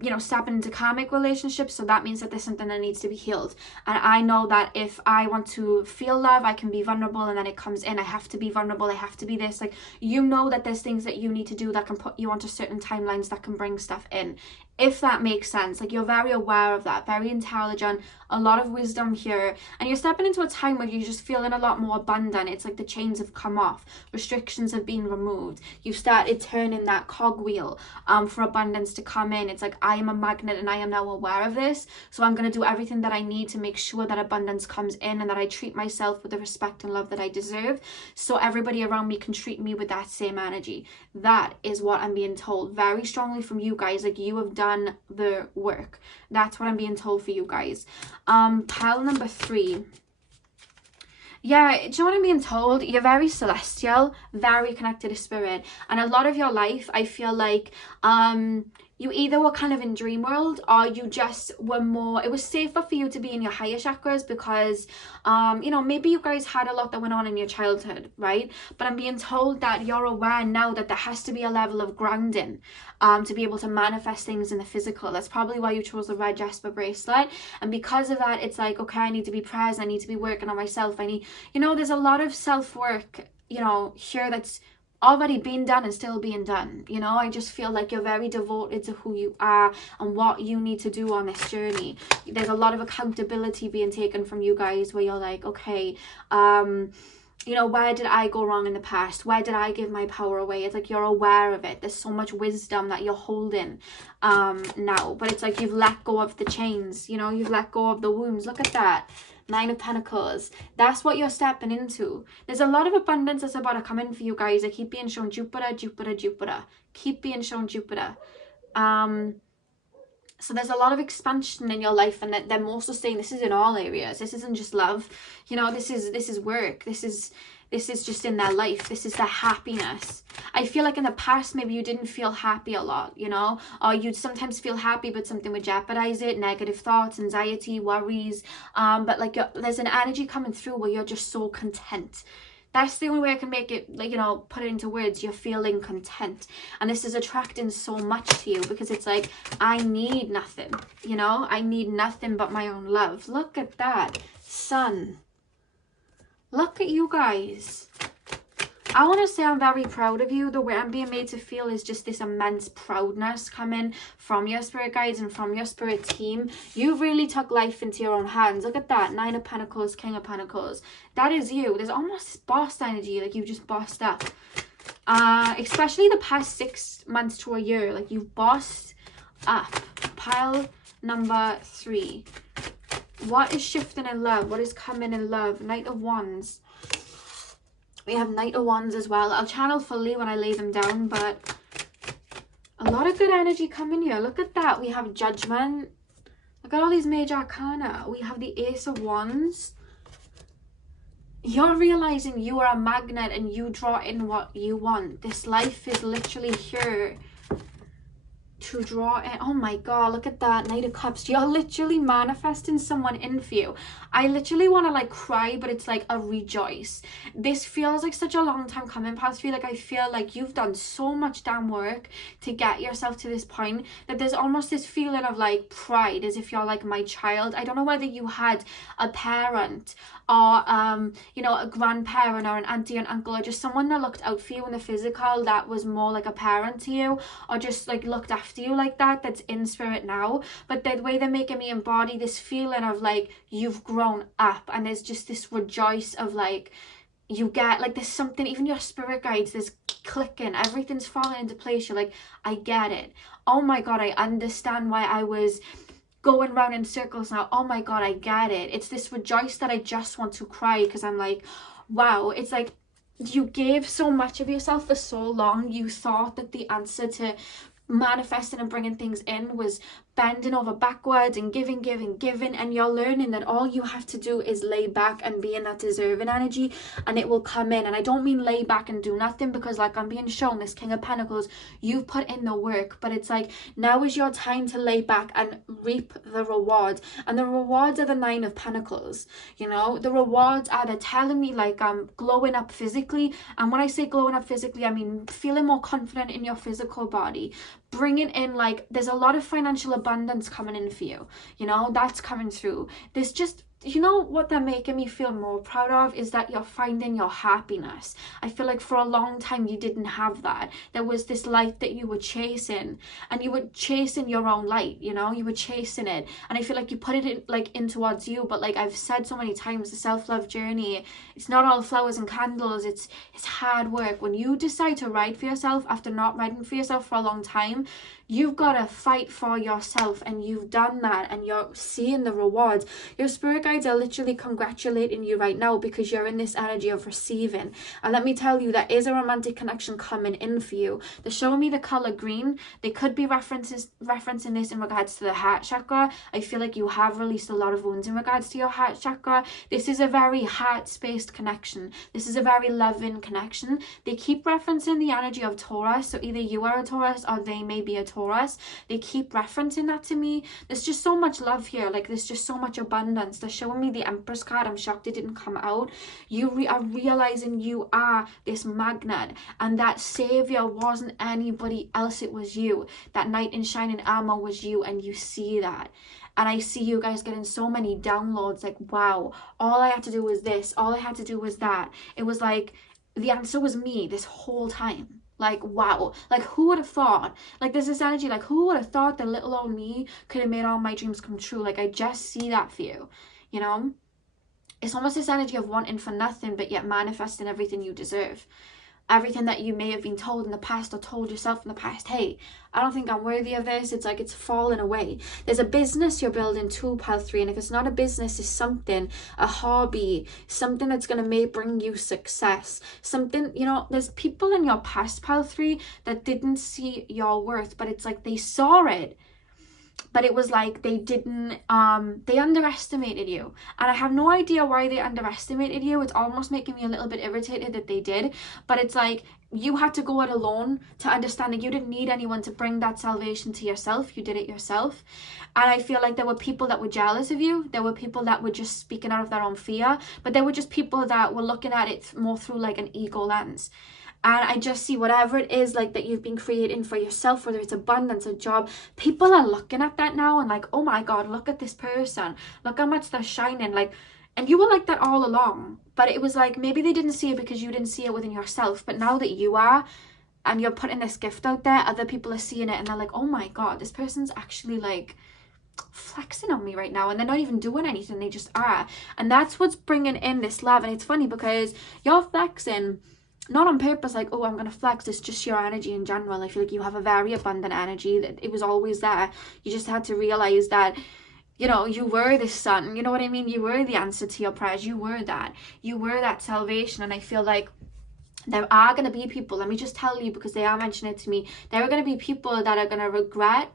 you know, stepping into karmic relationships. So that means that there's something that needs to be healed. And I know that if I want to feel love, I can be vulnerable, and then it comes in. I have to be vulnerable, I have to be this. Like, you know that there's things that you need to do that can put you onto certain timelines that can bring stuff in, if that makes sense. Like, you're very aware of that, very intelligent, a lot of wisdom here, and you're stepping into a time where you're just feeling a lot more abundant. It's like the chains have come off, restrictions have been removed, you've started turning that cogwheel for abundance to come in. It's like, I am a magnet and I am now aware of this, so I'm going to do everything that I need to make sure that abundance comes in, and that I treat myself with the respect and love that I deserve, so everybody around me can treat me with that same energy. That is what I'm being told very strongly from you guys. Like, you have done the work. That's what I'm being told for you guys. Pile number 3. Yeah, do you know what I'm being told? You're very celestial, very connected to spirit, and a lot of your life, I feel like you either were kind of in dream world, or you just were more, it was safer for you to be in your higher chakras, because you know, maybe you guys had a lot that went on in your childhood, right? But I'm being told that you're aware now that there has to be a level of grounding to be able to manifest things in the physical. That's probably why you chose the red jasper bracelet, and because of that, it's like, okay, I need to be present, I need to be working on myself, I need, you know, there's a lot of self-work, you know, here that's already been done and still being done. You know, I just feel like you're very devoted to who you are and what you need to do on this journey. There's a lot of accountability being taken from you guys, where you're like, okay, you know, where did I go wrong in the past? Where did I give my power away? It's like, you're aware of it. There's so much wisdom that you're holding now, but it's like you've let go of the chains, you know, you've let go of the wounds. Look at that. 9 of Pentacles. That's what you're stepping into. There's a lot of abundance that's about to come in for you guys. I keep being shown Jupiter, Jupiter, Jupiter. Keep being shown Jupiter. So there's a lot of expansion in your life, and they're also saying this is in all areas. This isn't just love. You know, this is work. This is just in their life. This is their happiness. I feel like in the past, maybe you didn't feel happy a lot, you know, or you'd sometimes feel happy, but something would jeopardize it. Negative thoughts, anxiety, worries. But like, there's an energy coming through where you're just so content. That's the only way I can make it, like, you know, put it into words. You're feeling content. And this is attracting so much to you, because it's like, I need nothing, you know, I need nothing but my own love. Look at that. Sun. Look at you guys. I want to say I'm very proud of you. The way I'm being made to feel is just this immense proudness coming from your spirit guides and from your spirit team. You really took life into your own hands. Look at that. 9 of Pentacles, King of Pentacles. That is you. There's almost boss energy, like you've just bossed up. Especially the past 6 months to a year, like you've bossed up. Pile number 3. What is shifting in love? What is coming in love? Knight of Wands. We have Knight of Wands as well. I'll channel fully when I lay them down, but a lot of good energy coming here. Look at that. We have Judgment. Look at all these major arcana. We have the Ace of Wands. You're realizing you are a magnet and you draw in what you want. This life is literally here to draw in. Oh my god, look at that. Knight of Cups. You're literally manifesting someone in for you. I literally want to like cry, but it's like a rejoice. This feels like such a long time coming past for you. Like, I feel like you've done so much damn work to get yourself to this point, that there's almost this feeling of like pride, as if you're like my child. I don't know whether you had a parent or you know, a grandparent or an auntie and uncle, or just someone that looked out for you in the physical that was more like a parent to you, or just like looked after you like that, that's in spirit now. But the way they're making me embody this feeling of like you've grown up, and there's just this rejoice of like, you get like, there's something, even your spirit guides, there's clicking, everything's falling into place. You're like, I get it. Oh my god, I understand why I was going round in circles now. Oh my god, I get it. It's this rejoice that I just want to cry, because I'm like, wow. It's like you gave so much of yourself for so long. You thought that the answer to manifesting and bringing things in was bending over backwards and giving, and you're learning that all you have to do is lay back and be in that deserving energy, and it will come in. And I don't mean lay back and do nothing, because like I'm being shown this King of Pentacles, you've put in the work, but it's like now is your time to lay back and reap the rewards. And the rewards are the Nine of Pentacles. You know, the rewards are, they're telling me like glowing up physically. And when I say glowing up physically, I mean feeling more confident in your physical body, bringing in, like, there's a lot of financial abundance coming in for you, you know, that's coming through. There's just, you know what they're making me feel more proud of is that you're finding your happiness. I feel like for a long time you didn't have that. There was this light that you were chasing, and you were chasing your own light, you know, you were chasing it, and I feel like you put it in towards you. But like I've said so many times, the self-love journey, it's not all flowers and candles. It's hard work. When you decide to ride for yourself after not riding for yourself for a long time, you've got to fight for yourself, and you've done that, and you're seeing the rewards. Your spirit guides are literally congratulating you right now, because you're in this energy of receiving. And let me tell you, there is a romantic connection coming in for you. They're showing me the color green. They could be referencing this in regards to the heart chakra. I feel like you have released a lot of wounds in regards to your heart chakra. This is a very heart-spaced connection. This is a very loving connection. They keep referencing the energy of Taurus, so either you are a Taurus or they may be a Taurus. They keep referencing that to me. There's just so much love here. Like, there's just so much abundance. They're showing me the Empress card. I'm shocked it didn't come out. You are realizing you are this magnet, and that savior wasn't anybody else. It was you. That knight in shining armor was you, and you see that. And I see you guys getting so many downloads, like, wow, all I had to do was this, all I had to do was that. It was like the answer was me this whole time. Like, wow, like who would have thought? Like, there's this energy, like who would have thought that little old me could have made all my dreams come true? Like, I just see that for you, you know? It's almost this energy of wanting for nothing, but yet manifesting everything you deserve. Everything that you may have been told in the past, or told yourself in the past, hey, I don't think I'm worthy of this. It's like it's fallen away. There's a business you're building too, pile 3, and if it's not a business, it's something, a hobby, something that's going to bring you success, something, you know. There's people in your past, pile 3, that didn't see your worth, but it's like they saw it, but it was like they didn't, they underestimated you. And I have no idea why they underestimated you. It's almost making me a little bit irritated that they did. But it's like, you had to go it alone to understand that you didn't need anyone to bring that salvation to yourself. You did it yourself. And I feel like there were people that were jealous of you. There were people that were just speaking out of their own fear. But there were just people that were looking at it more through like an ego lens. And I just see whatever it is like that you've been creating for yourself, whether it's abundance, a job, people are looking at that now and like, oh my God, look at this person. Look how much they're shining. Like, and you were like that all along. But it was like, maybe they didn't see it because you didn't see it within yourself. But now that you are, and you're putting this gift out there, other people are seeing it and they're like, oh my God, this person's actually like flexing on me right now, and they're not even doing anything, they just are. And that's what's bringing in this love. And it's funny because you're flexing not on purpose, like, oh, I'm gonna flex. It's just your energy in general. I feel like you have a very abundant energy, that it was always there. You just had to realize that, you know, you were the sun, you know what I mean? You were the answer to your prayers. You were that salvation. And I feel like there are going to be people, let me just tell you, because they are mentioning it to me, there are going to be people that are going to regret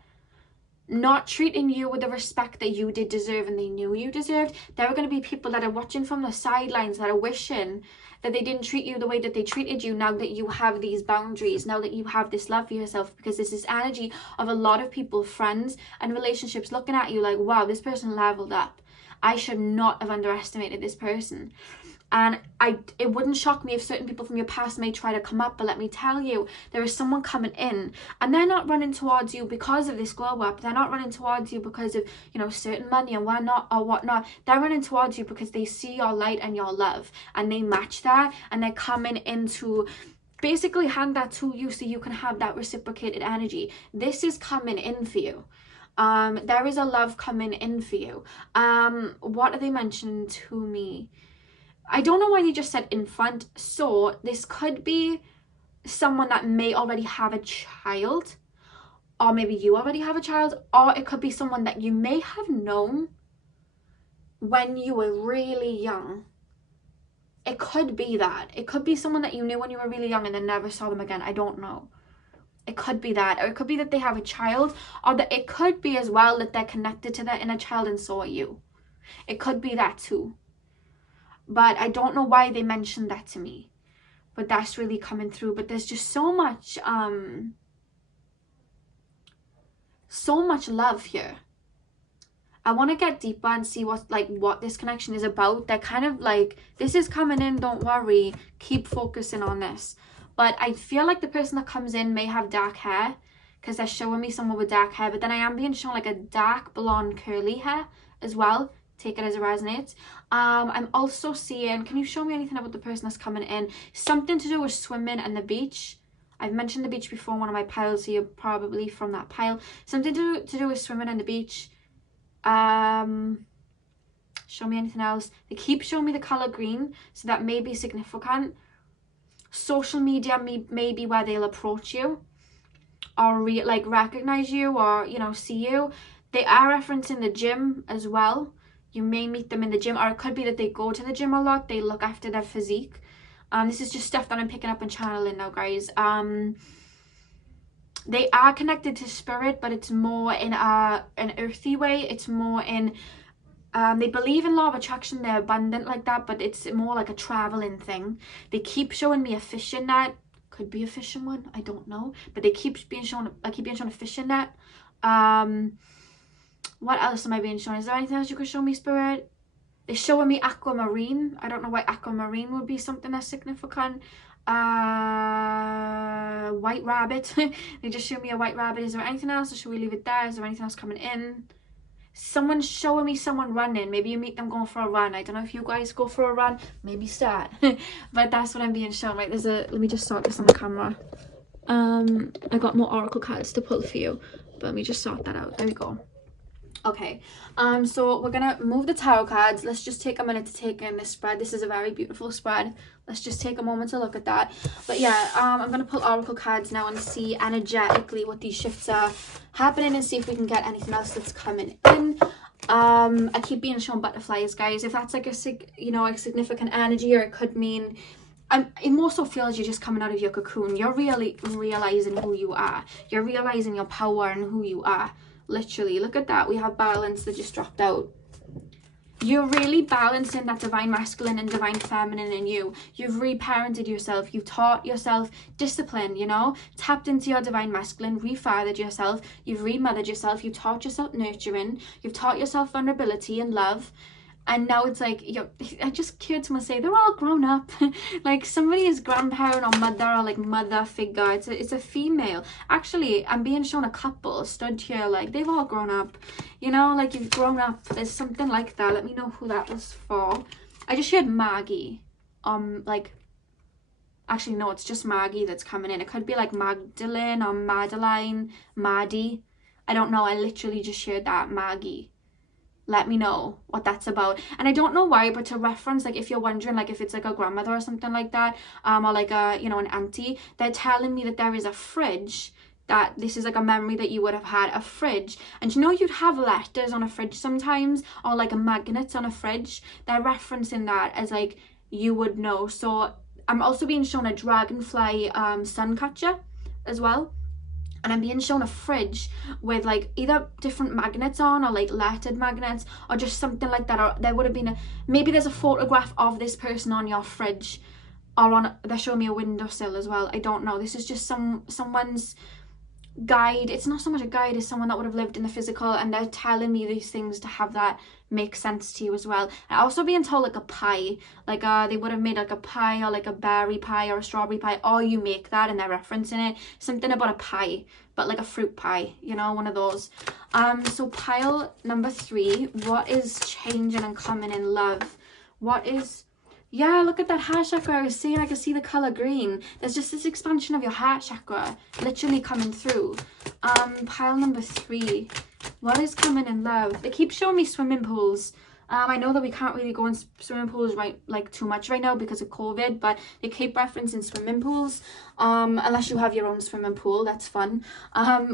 not treating you with the respect that you did deserve and they knew you deserved. There are going to be people that are watching from the sidelines that are wishing that they didn't treat you the way that they treated you, now that you have these boundaries, now that you have this love for yourself. Because there's this energy of a lot of people, friends and relationships, looking at you like, wow, this person leveled up. I should not have underestimated this person. And it wouldn't shock me if certain people from your past may try to come up, but let me tell you, there is someone coming in, and they're not running towards you because of this glow up. They're not running towards you because of, you know, certain money and whatnot. They're running towards you because they see your light and your love, and they match that, and they're coming in to basically hand that to you so you can have that reciprocated energy. This is coming in for you. There is a love coming in for you. What are they mentioning to me? I don't know why they just said infant, so this could be someone that may already have a child, or maybe you already have a child, or it could be someone that you may have known when you were really young. It could be that. It could be someone that you knew when you were really young and then never saw them again. I don't know. It could be that, or it could be that they have a child, or that it could be as well that they're connected to their inner child and so are you. It could be that too. But I don't know why they mentioned that to me. But that's really coming through. But there's just so much love here. I want to get deeper and see what this connection is about. They're kind of like, this is coming in, don't worry, keep focusing on this. But I feel like the person that comes in may have dark hair, because they're showing me someone with dark hair. But then I am being shown like a dark blonde curly hair as well. Take it as it resonates. I'm also seeing, can you show me anything about the person that's coming in? Something to do with swimming and the beach. I've mentioned the beach before in one of my piles, so you're probably from that pile. Something to do with swimming and the beach. Show me anything else. They keep showing me the color green, so that may be significant. Social media may be where they'll approach you, or recognize you, or see you. They are referencing the gym as well. You may meet them in the gym, or it could be that they go to the gym a lot. They look after their physique. This is just stuff that I'm picking up and channeling now, guys. They are connected to spirit, but it's more in an earthy way. It's more in, they believe in law of attraction. They're abundant like that, but it's more like a traveling thing. They keep showing me a fishing net. Could be a fishing one, I don't know. But they keep being shown, I keep being shown a fishing net. What else am I being shown? Is there anything else you could show me, spirit? They're showing me aquamarine. I don't know why aquamarine would be something that's significant. White rabbit. They just showed me a white rabbit. Is there anything else, or should we leave it there? Is there anything else coming in? Someone's showing me someone running. Maybe you meet them going for a run. I don't know if you guys go for a run. Maybe start. But that's what I'm being shown. Right, let me just sort this on the camera. I got more oracle cards to pull for you, but let me just sort that out. There we go. Okay, so we're gonna move the tarot cards. Let's just take a minute to take in this spread. This is a very beautiful spread. Let's just take a moment to look at that. But yeah, I'm gonna pull oracle cards now and see energetically what these shifts are happening, and see if we can get anything else that's coming in. I keep being shown butterflies, guys. If that's like a significant energy, or it could mean, it more so feels you're just coming out of your cocoon. You're really realizing who you are. You're realizing your power and who you are. Literally, look at that. We have balance that just dropped out. You're really balancing that divine masculine and divine feminine in you. You've reparented yourself. You've taught yourself discipline, tapped into your divine masculine, refathered yourself. You've remothered yourself. You've taught yourself nurturing. You've taught yourself vulnerability and love. And now it's like, I just heard someone say they're all grown up. Like somebody is grandparent or mother, or like mother figure. It's a female. Actually, I'm being shown a couple stood here, like they've all grown up. Like you've grown up. There's something like that. Let me know who that was for. I just heard Maggie. Actually no, it's just Maggie that's coming in. It could be like Magdalene or Madeline, Maddie. I don't know. I literally just heard that, Maggie. Let me know what that's about. And I don't know why, but to reference, like if you're wondering, like if it's like a grandmother or something like that, or like a an auntie, they're telling me that there is a fridge, that this is like a memory that you would have had, a fridge. And you'd have letters on a fridge sometimes, or like a magnets on a fridge. They're referencing that as like you would know. So I'm also being shown a dragonfly sun catcher as well. And I'm being shown a fridge with like either different magnets on, or like lettered magnets, or just something like that. Or there would have been maybe there's a photograph of this person on your fridge, or they're showing me a windowsill as well. I don't know. This is just someone's guide. It's not so much a guide as someone that would have lived in the physical, and they're telling me these things to have that make sense to you as well. And also being told like a pie, like they would have made like a pie, or like a berry pie or a strawberry pie, or you make that and they're referencing it, something about a pie, but like a fruit pie, one of those. So pile number 3, what is changing and coming in love? What is, yeah, look at that heart chakra. I was saying I can see the color green. There's just this expansion of your heart chakra literally coming through. Pile number 3, what is coming in love? They keep showing me swimming pools. I know that we can't really go in swimming pools too much right now because of COVID, but they keep referencing swimming pools. Unless you have your own swimming pool, that's fun.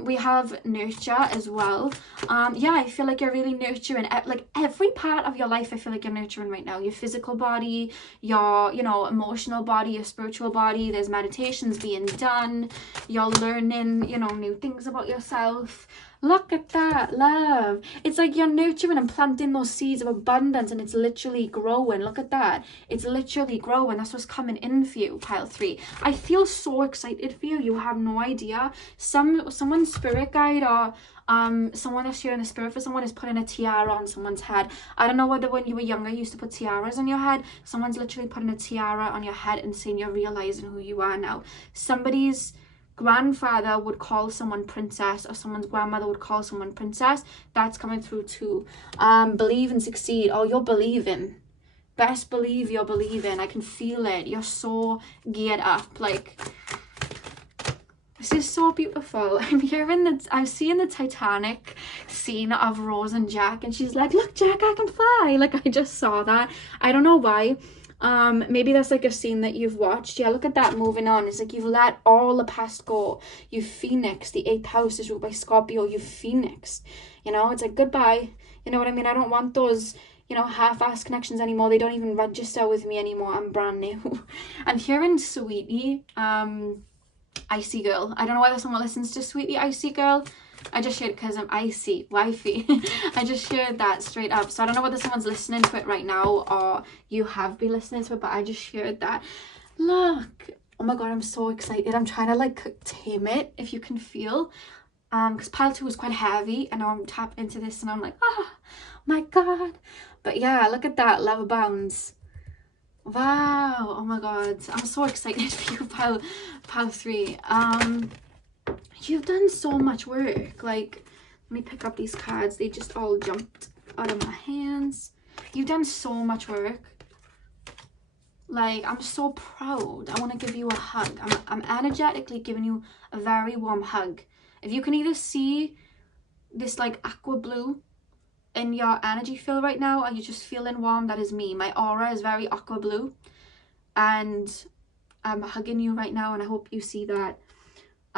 We have nurture as well. Yeah, I feel like you're really nurturing, like every part of your life. I feel like you're nurturing right now. Your physical body, your, you know, emotional body, your spiritual body. There's meditations being done. You're learning, you know, new things about yourself. Look at that, love. It's like you're nurturing and planting those seeds of abundance, and it's literally growing. Look at that. It's literally growing. That's what's coming in for you, pile 3. I feel so excited for you. You have no idea. Someone's spirit guide or someone that's sharing the spirit for someone is putting a tiara on someone's head. I don't know whether when you were younger you used to put tiaras on your head. Someone's literally putting a tiara on your head and saying you're realizing who you are now. Somebody's grandfather would call someone princess, or someone's grandmother would call someone princess. That's coming through too. Believe and succeed. Oh, you're believing. Best believe you're believing. I can feel it. You're so geared up. Like, this is so beautiful. I'm seeing the Titanic scene of Rose and Jack, and she's like, look, Jack, I can fly. Like, I just saw that. I don't know why. Maybe that's like a scene that you've watched. Yeah, look at that. Moving on, it's like you've let all the past go. You phoenixed. The 8th house is ruled by Scorpio. You phoenixed, you know. It's like goodbye, you know what I mean? I don't want those, you know, half-ass connections anymore. They don't even register with me anymore. I'm brand new. I'm hearing Sweetie, Icy Girl. I don't know whether someone listens to Sweetie Icy Girl. I just shared because I'm icy, wifey. I just shared that straight up. So I don't know whether someone's listening to it right now or you have been listening to it, but I just shared that. Look. Oh my god, I'm so excited. I'm trying to like tame it, if you can feel. Because pile 2 was quite heavy, and now I'm tapped into this and I'm like, oh my god. But yeah, look at that. Love abounds. Wow. Oh my god. I'm so excited for you, pile 3. You've done so much work. Like, let me pick up these cards. They just all jumped out of my hands. You've done so much work. Like, I'm so proud. I want to give you a hug. I'm energetically giving you a very warm hug. If you can either see this like aqua blue in your energy field right now, or you're just feeling warm, that is me. My aura is very aqua blue, and I'm hugging you right now, and I hope you see that.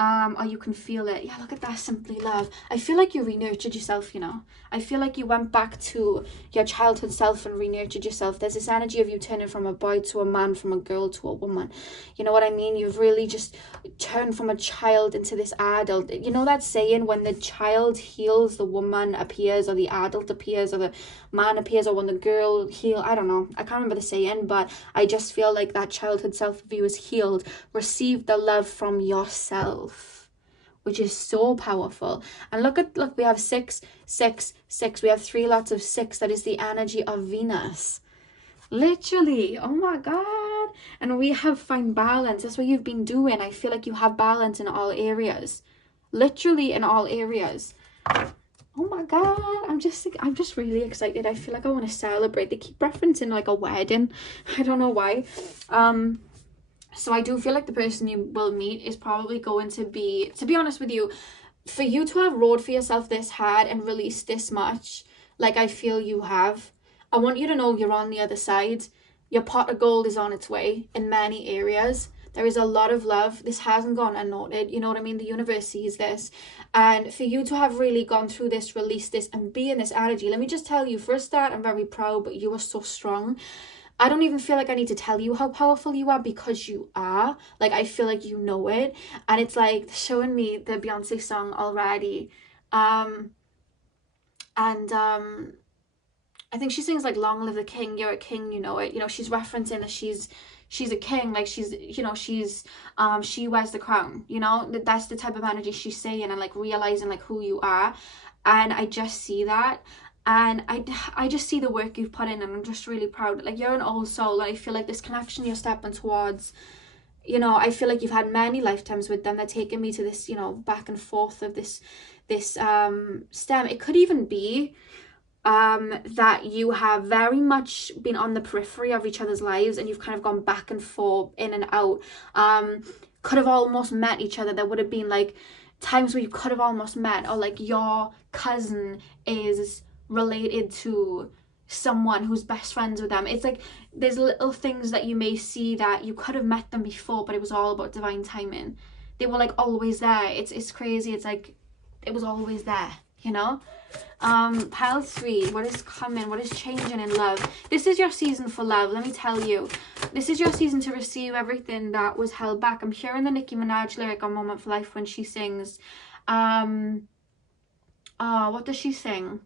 Or you can feel it. Yeah, look at that. Simply love. I feel like you re-nurtured yourself, you know. I feel like you went back to your childhood self and re-nurtured yourself. There's this energy of you turning from a boy to a man, from a girl to a woman. You know what I mean? You've really just turned from a child into this adult. You know that saying, when the child heals, the woman appears, or the adult appears, or the man appears, or when the girl heals. I don't know. I can't remember the saying, but I just feel like that childhood self of you is healed. Receive the love from yourself, which is so powerful. And look, we have 6, 6, 6. We have 3 lots of 6. That is the energy of Venus. Literally. Oh my god. And we have find balance. That's what you've been doing. I feel like you have balance in all areas. Literally in all areas. Oh my god. I'm just really excited. I feel like I want to celebrate. They keep referencing like a wedding. I don't know why. So I do feel like the person you will meet is probably going to be honest with you, for you to have rode for yourself this hard and released this much, like I feel you have, I want you to know you're on the other side. Your pot of gold is on its way in many areas. There is a lot of love. This hasn't gone unnoted. You know what I mean? The universe sees this. And for you to have really gone through this, released this, and be in this energy, let me just tell you, for a start, I'm very proud, but you are so strong. I don't even feel like I need to tell you how powerful you are, because you are. Like, I feel like you know it. And it's like showing me the Beyonce song already. I think she sings like, long live the king, you're a king, you know it. You know, she's referencing that she's a king, like she's, you know, she's she wears the crown, you know. That's the type of energy she's saying, and like realizing like who you are. And I just see that. And I just see the work you've put in, and I'm just really proud. Like, you're an old soul. I feel like this connection you're stepping towards, you know, I feel like you've had many lifetimes with them. They're taking me to this, you know, back and forth of this stem. It could even be that you have very much been on the periphery of each other's lives, and you've kind of gone back and forth, in and out. Could have almost met each other. There would have been like times where you could have almost met, or like your cousin is related to someone who's best friends with them. It's like there's little things that you may see that you could have met them before, but it was all about divine timing. They were like always there. It's crazy. It's like it was always there, you know. Pile 3, what is coming, what is changing in love? This is your season for love, let me tell you. This is your season to receive everything that was held back. I'm hearing the Nicki Minaj lyric on Moment for Life when she sings, what does she sing?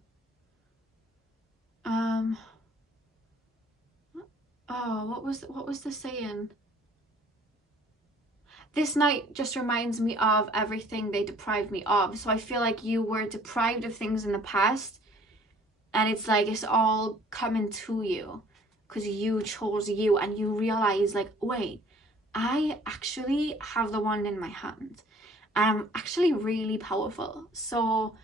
What was the saying? This night just reminds me of everything they deprived me of. So I feel like you were deprived of things in the past, and it's like it's all coming to you because you chose you, and you realize like, wait, I actually have the wand in my hand. I'm actually really powerful. So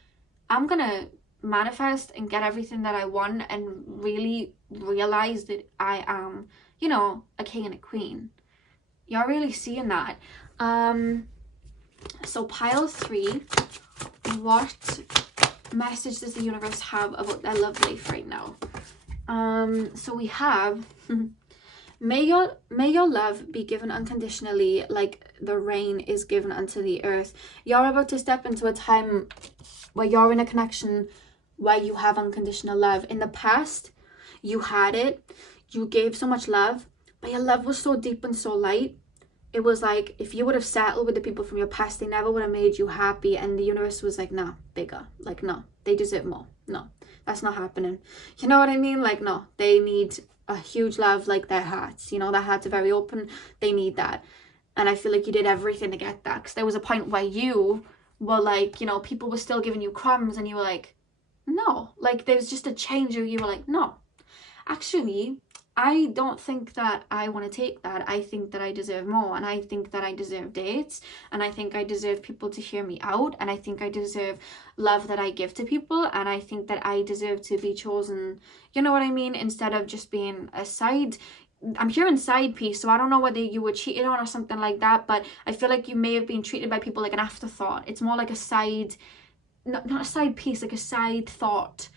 I'm gonna manifest and get everything that I want, and really realize that I am, you know, a king and a queen. You're really seeing that. So pile 3, what message does the universe have about their love life right now? So we have may your love be given unconditionally, like the rain is given unto the earth. You're about to step into a time where you're in a connection where you have unconditional love. In the past, you had it, you gave so much love, but your love was so deep and so light. It was like if you would have settled with the people from your past, they never would have made you happy. And the universe was like, nah, bigger. Like, no, they deserve more. No, that's not happening. You know what I mean? Like, no, they need a huge love, like their hearts. You know, their hearts are very open. They need that. And I feel like you did everything to get that. Because there was a point where you were like, you know, people were still giving you crumbs, and you were like, no. Like, there was just a change where you were like, no. Actually, I don't think that I want to take that. I think that I deserve more, and I think that I deserve dates, and I think I deserve people to hear me out, and I think I deserve love that I give to people, and I think that I deserve to be chosen, you know what I mean, instead of just being a side. I'm hearing side piece, so I don't know whether you were cheated on or something like that, but I feel like you may have been treated by people like an afterthought. It's more like a side, not a side piece, like a side thought.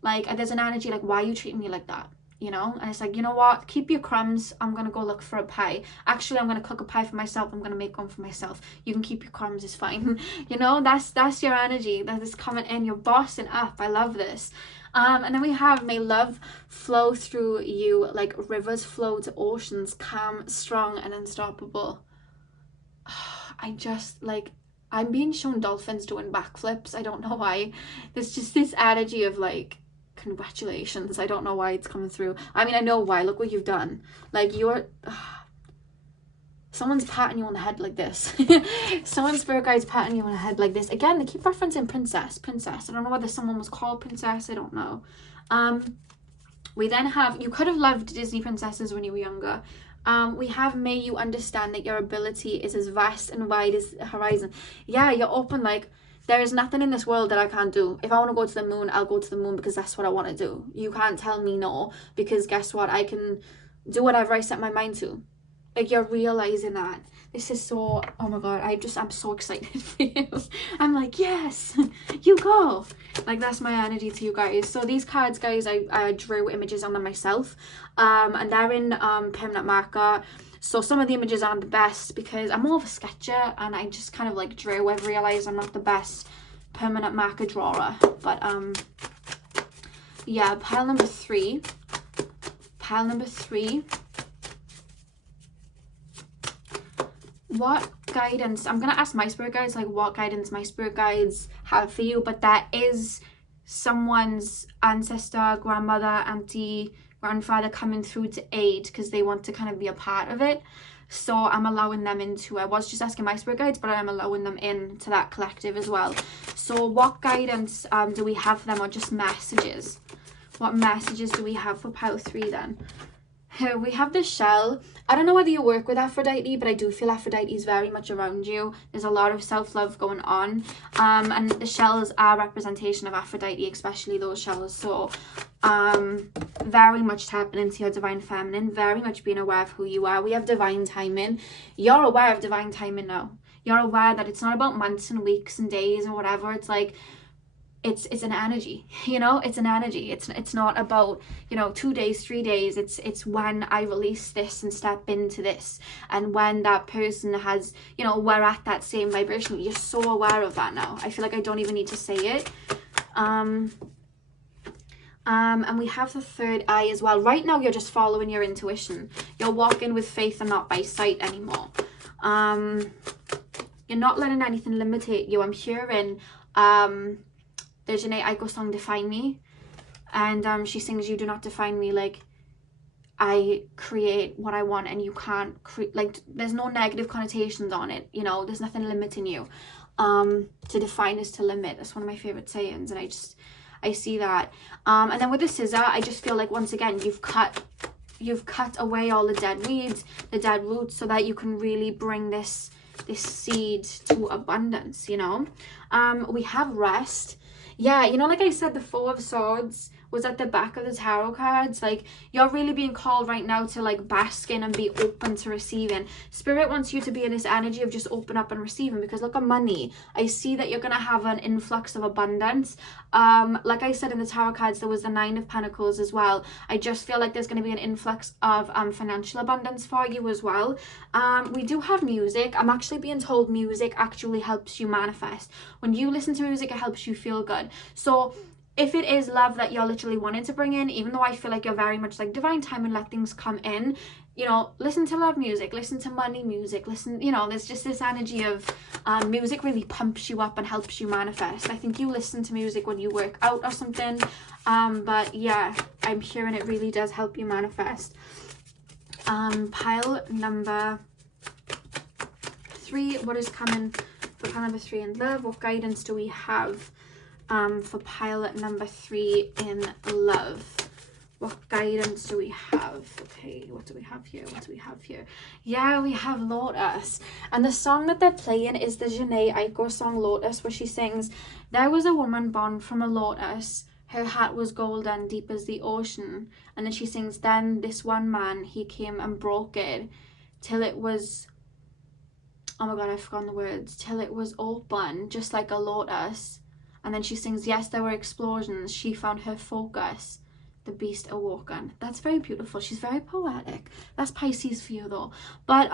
Like there's an energy like, why are you treating me like that? You know, and it's like, you know what, keep your crumbs, I'm gonna go look for a pie. Actually, I'm gonna cook a pie for myself, I'm gonna make one for myself. You can keep your crumbs, it's fine. You know, that's your energy that is coming in. You're bossing up. I love this. And then we have, may love flow through you like rivers flow to oceans, calm, strong, and unstoppable. I just like, I'm being shown dolphins doing backflips. I don't know why. There's just this energy of like, congratulations. I don't know why it's coming through. I mean, I know why. Look what you've done. Like, you're someone's patting you on the head like this. Someone's spirit guide's patting you on the head like this. Again, they keep referencing princess. I don't know whether someone was called princess. I don't know. We then have, you could have loved Disney princesses when you were younger. We have, may you understand that your ability is as vast and wide as the horizon. Yeah, you're open. Like, there is nothing in this world that I can't do. If I want to go to the moon, I'll go to the moon because that's what I want to do. You can't tell me no, because guess what? I can do whatever I set my mind to. Like, you're realizing that. This is so, oh my God, I'm so excited for you. I'm like, yes, you go. Like, that's my energy to you guys. So these cards, guys, I drew images on them myself. And they're in permanent marker. So some of the images aren't the best because I'm more of a sketcher, and I just kind of like drew. I've realized I'm not the best permanent marker drawer. But yeah, pile number 3. What guidance, I'm gonna ask my spirit guides like what guidance my spirit guides have for you, but that is someone's ancestor, grandmother, auntie, grandfather coming through to aid because they want to kind of be a part of it. So I'm allowing them into, I was just asking my spirit guides, but I'm allowing them into that collective as well. So what guidance do we have for them, or just messages? What messages do we have for pile 3 then? Here we have the shell. I don't know whether you work with Aphrodite, but I do feel Aphrodite is very much around you. There's a lot of self-love going on. And the shells are representation of Aphrodite, especially those shells. So very much tapping into your divine feminine, very much being aware of who you are. We have divine timing. You're aware of divine timing now. You're aware that it's not about months and weeks and days and whatever. It's like, it's an energy, you know, it's an energy. It's not about, you know, 2 days, 3 days. It's when I release this and step into this, and when that person has, you know, we're at that same vibration. You're so aware of that now. I feel like I don't even need to say it. And we have the third eye as well. Right now, you're just following your intuition. You're walking with faith and not by sight anymore. You're not letting anything limitate you. I'm hearing the Janae Aiko song Define Me, and she sings, you do not define me, like I create what I want and you can't create, like there's no negative connotations on it, you know, there's nothing limiting you. To define is to limit. That's one of my favorite sayings, and I see that. And then with the scissor, I just feel like once again you've cut away all the dead weeds, the dead roots, so that you can really bring this seed to abundance, you know. We have rest. Yeah, you know, like I said, the Four of Swords was at the back of the tarot cards. Like, you're really being called right now to like bask in and be open to receiving. Spirit wants you to be in this energy of just open up and receiving, because look at money. I see that you're gonna have an influx of abundance. Like I said in the tarot cards, there was the Nine of Pentacles as well. I just feel like there's going to be an influx of financial abundance for you as well. We do have music. I'm actually being told music actually helps you manifest. When you listen to music, it helps you feel good. So if it is love that you're literally wanting to bring in, even though I feel like you're very much like divine time and let things come in, you know, listen to love music, listen to money music, listen, you know, there's just this energy of music really pumps you up and helps you manifest. I think you listen to music when you work out or something, but yeah, I'm hearing it really does help you manifest. Pile number 3, what is coming for pile number 3 in love? What guidance do we have for pile number 3 in love? What guidance do we have? Okay, what do we have here? What do we have here? Yeah, we have Lotus. And the song that they're playing is the Janae Aiko song Lotus, where she sings, there was a woman born from a lotus. Her heart was golden, deep as the ocean. And then she sings, then this one man, he came and broke it till it was, oh my God, I've forgotten the words, till it was open, just like a lotus. And then she sings, yes, there were explosions. She found her focus. The beast awoken. That's very beautiful. She's very poetic. That's Pisces for you though. But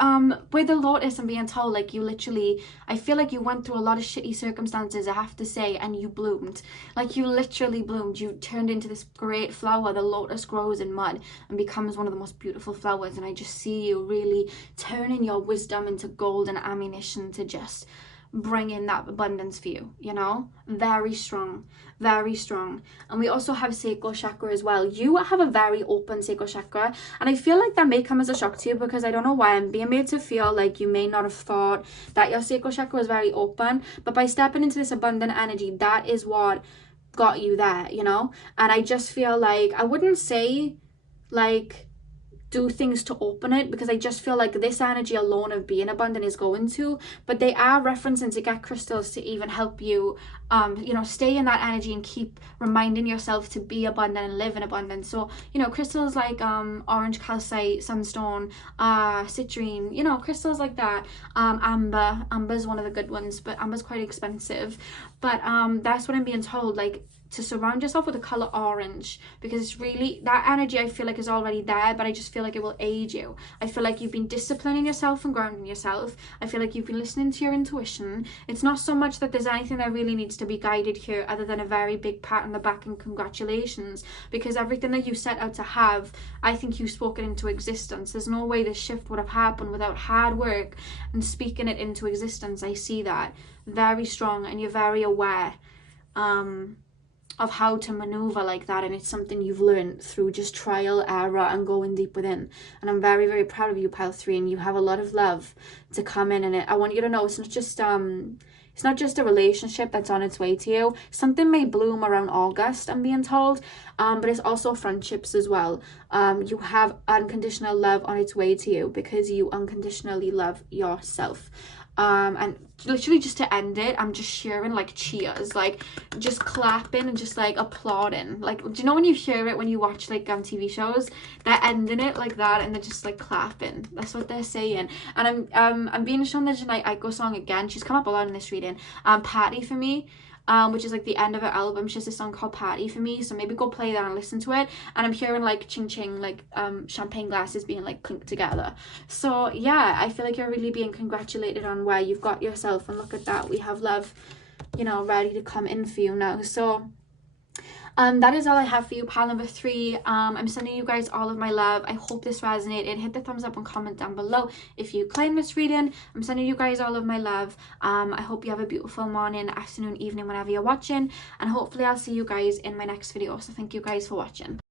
with the Lotus, I'm being told, like, you literally, I feel like you went through a lot of shitty circumstances, I have to say, and you bloomed. Like, you literally bloomed. You turned into this great flower. The lotus grows in mud and becomes one of the most beautiful flowers. And I just see you really turning your wisdom into gold and ammunition to just bring in that abundance for you, you know. Very strong, very strong. And we also have sacral chakra as well. You have a very open sacral chakra, and I feel like that may come as a shock to you, because I don't know why I'm being made to feel like you may not have thought that your sacral chakra was very open, but by stepping into this abundant energy, that is what got you there, you know. And I just feel like, I wouldn't say like do things to open it, because I just feel like this energy alone of being abundant is going to, but they are referencing to get crystals to even help you you know, stay in that energy and keep reminding yourself to be abundant and live in abundance. So, you know, crystals like orange calcite, sunstone, citrine, you know, crystals like that. Amber is one of the good ones, but amber's quite expensive. But that's what I'm being told, like, to surround yourself with the color orange, because it's really, that energy I feel like is already there, but I just feel like it will aid you. I feel like you've been disciplining yourself and grounding yourself. I feel like you've been listening to your intuition. It's not so much that there's anything that really needs to be guided here other than a very big pat on the back and congratulations, because everything that you set out to have, I think you spoke it into existence. There's no way this shift would have happened without hard work and speaking it into existence. I see that very strong, and you're very aware of how to maneuver like that, and it's something you've learned through just trial, error, and going deep within. And I'm very, very proud of you, pile 3, and you have a lot of love to come in. And I want you to know, it's not just a relationship that's on its way to you. Something may bloom around August, I'm being told, but it's also friendships as well. You have unconditional love on its way to you, because you unconditionally love yourself. And literally, just to end it, I'm just sharing like cheers, like just clapping and just like applauding. Like, do you know when you hear it when you watch like TV shows? They're ending it like that, and they're just like clapping. That's what they're saying. And I'm being shown the Janae Aiko song again. She's come up a lot in this reading. Party for me. which is like the end of her album. She has a song called Party for me, so maybe go play that and listen to it. And I'm hearing like ching ching, like champagne glasses being like clinked together. So yeah, I feel like you're really being congratulated on where you've got yourself, and look at that, we have love, you know, ready to come in for you now. So that is all I have for you, pile number 3. I'm sending you guys all of my love. I hope this resonated. Hit the thumbs up and comment down below if you claim this reading. I'm sending you guys all of my love. I hope you have a beautiful morning, afternoon, evening, whenever you're watching, and hopefully I'll see you guys in my next video. So thank you guys for watching.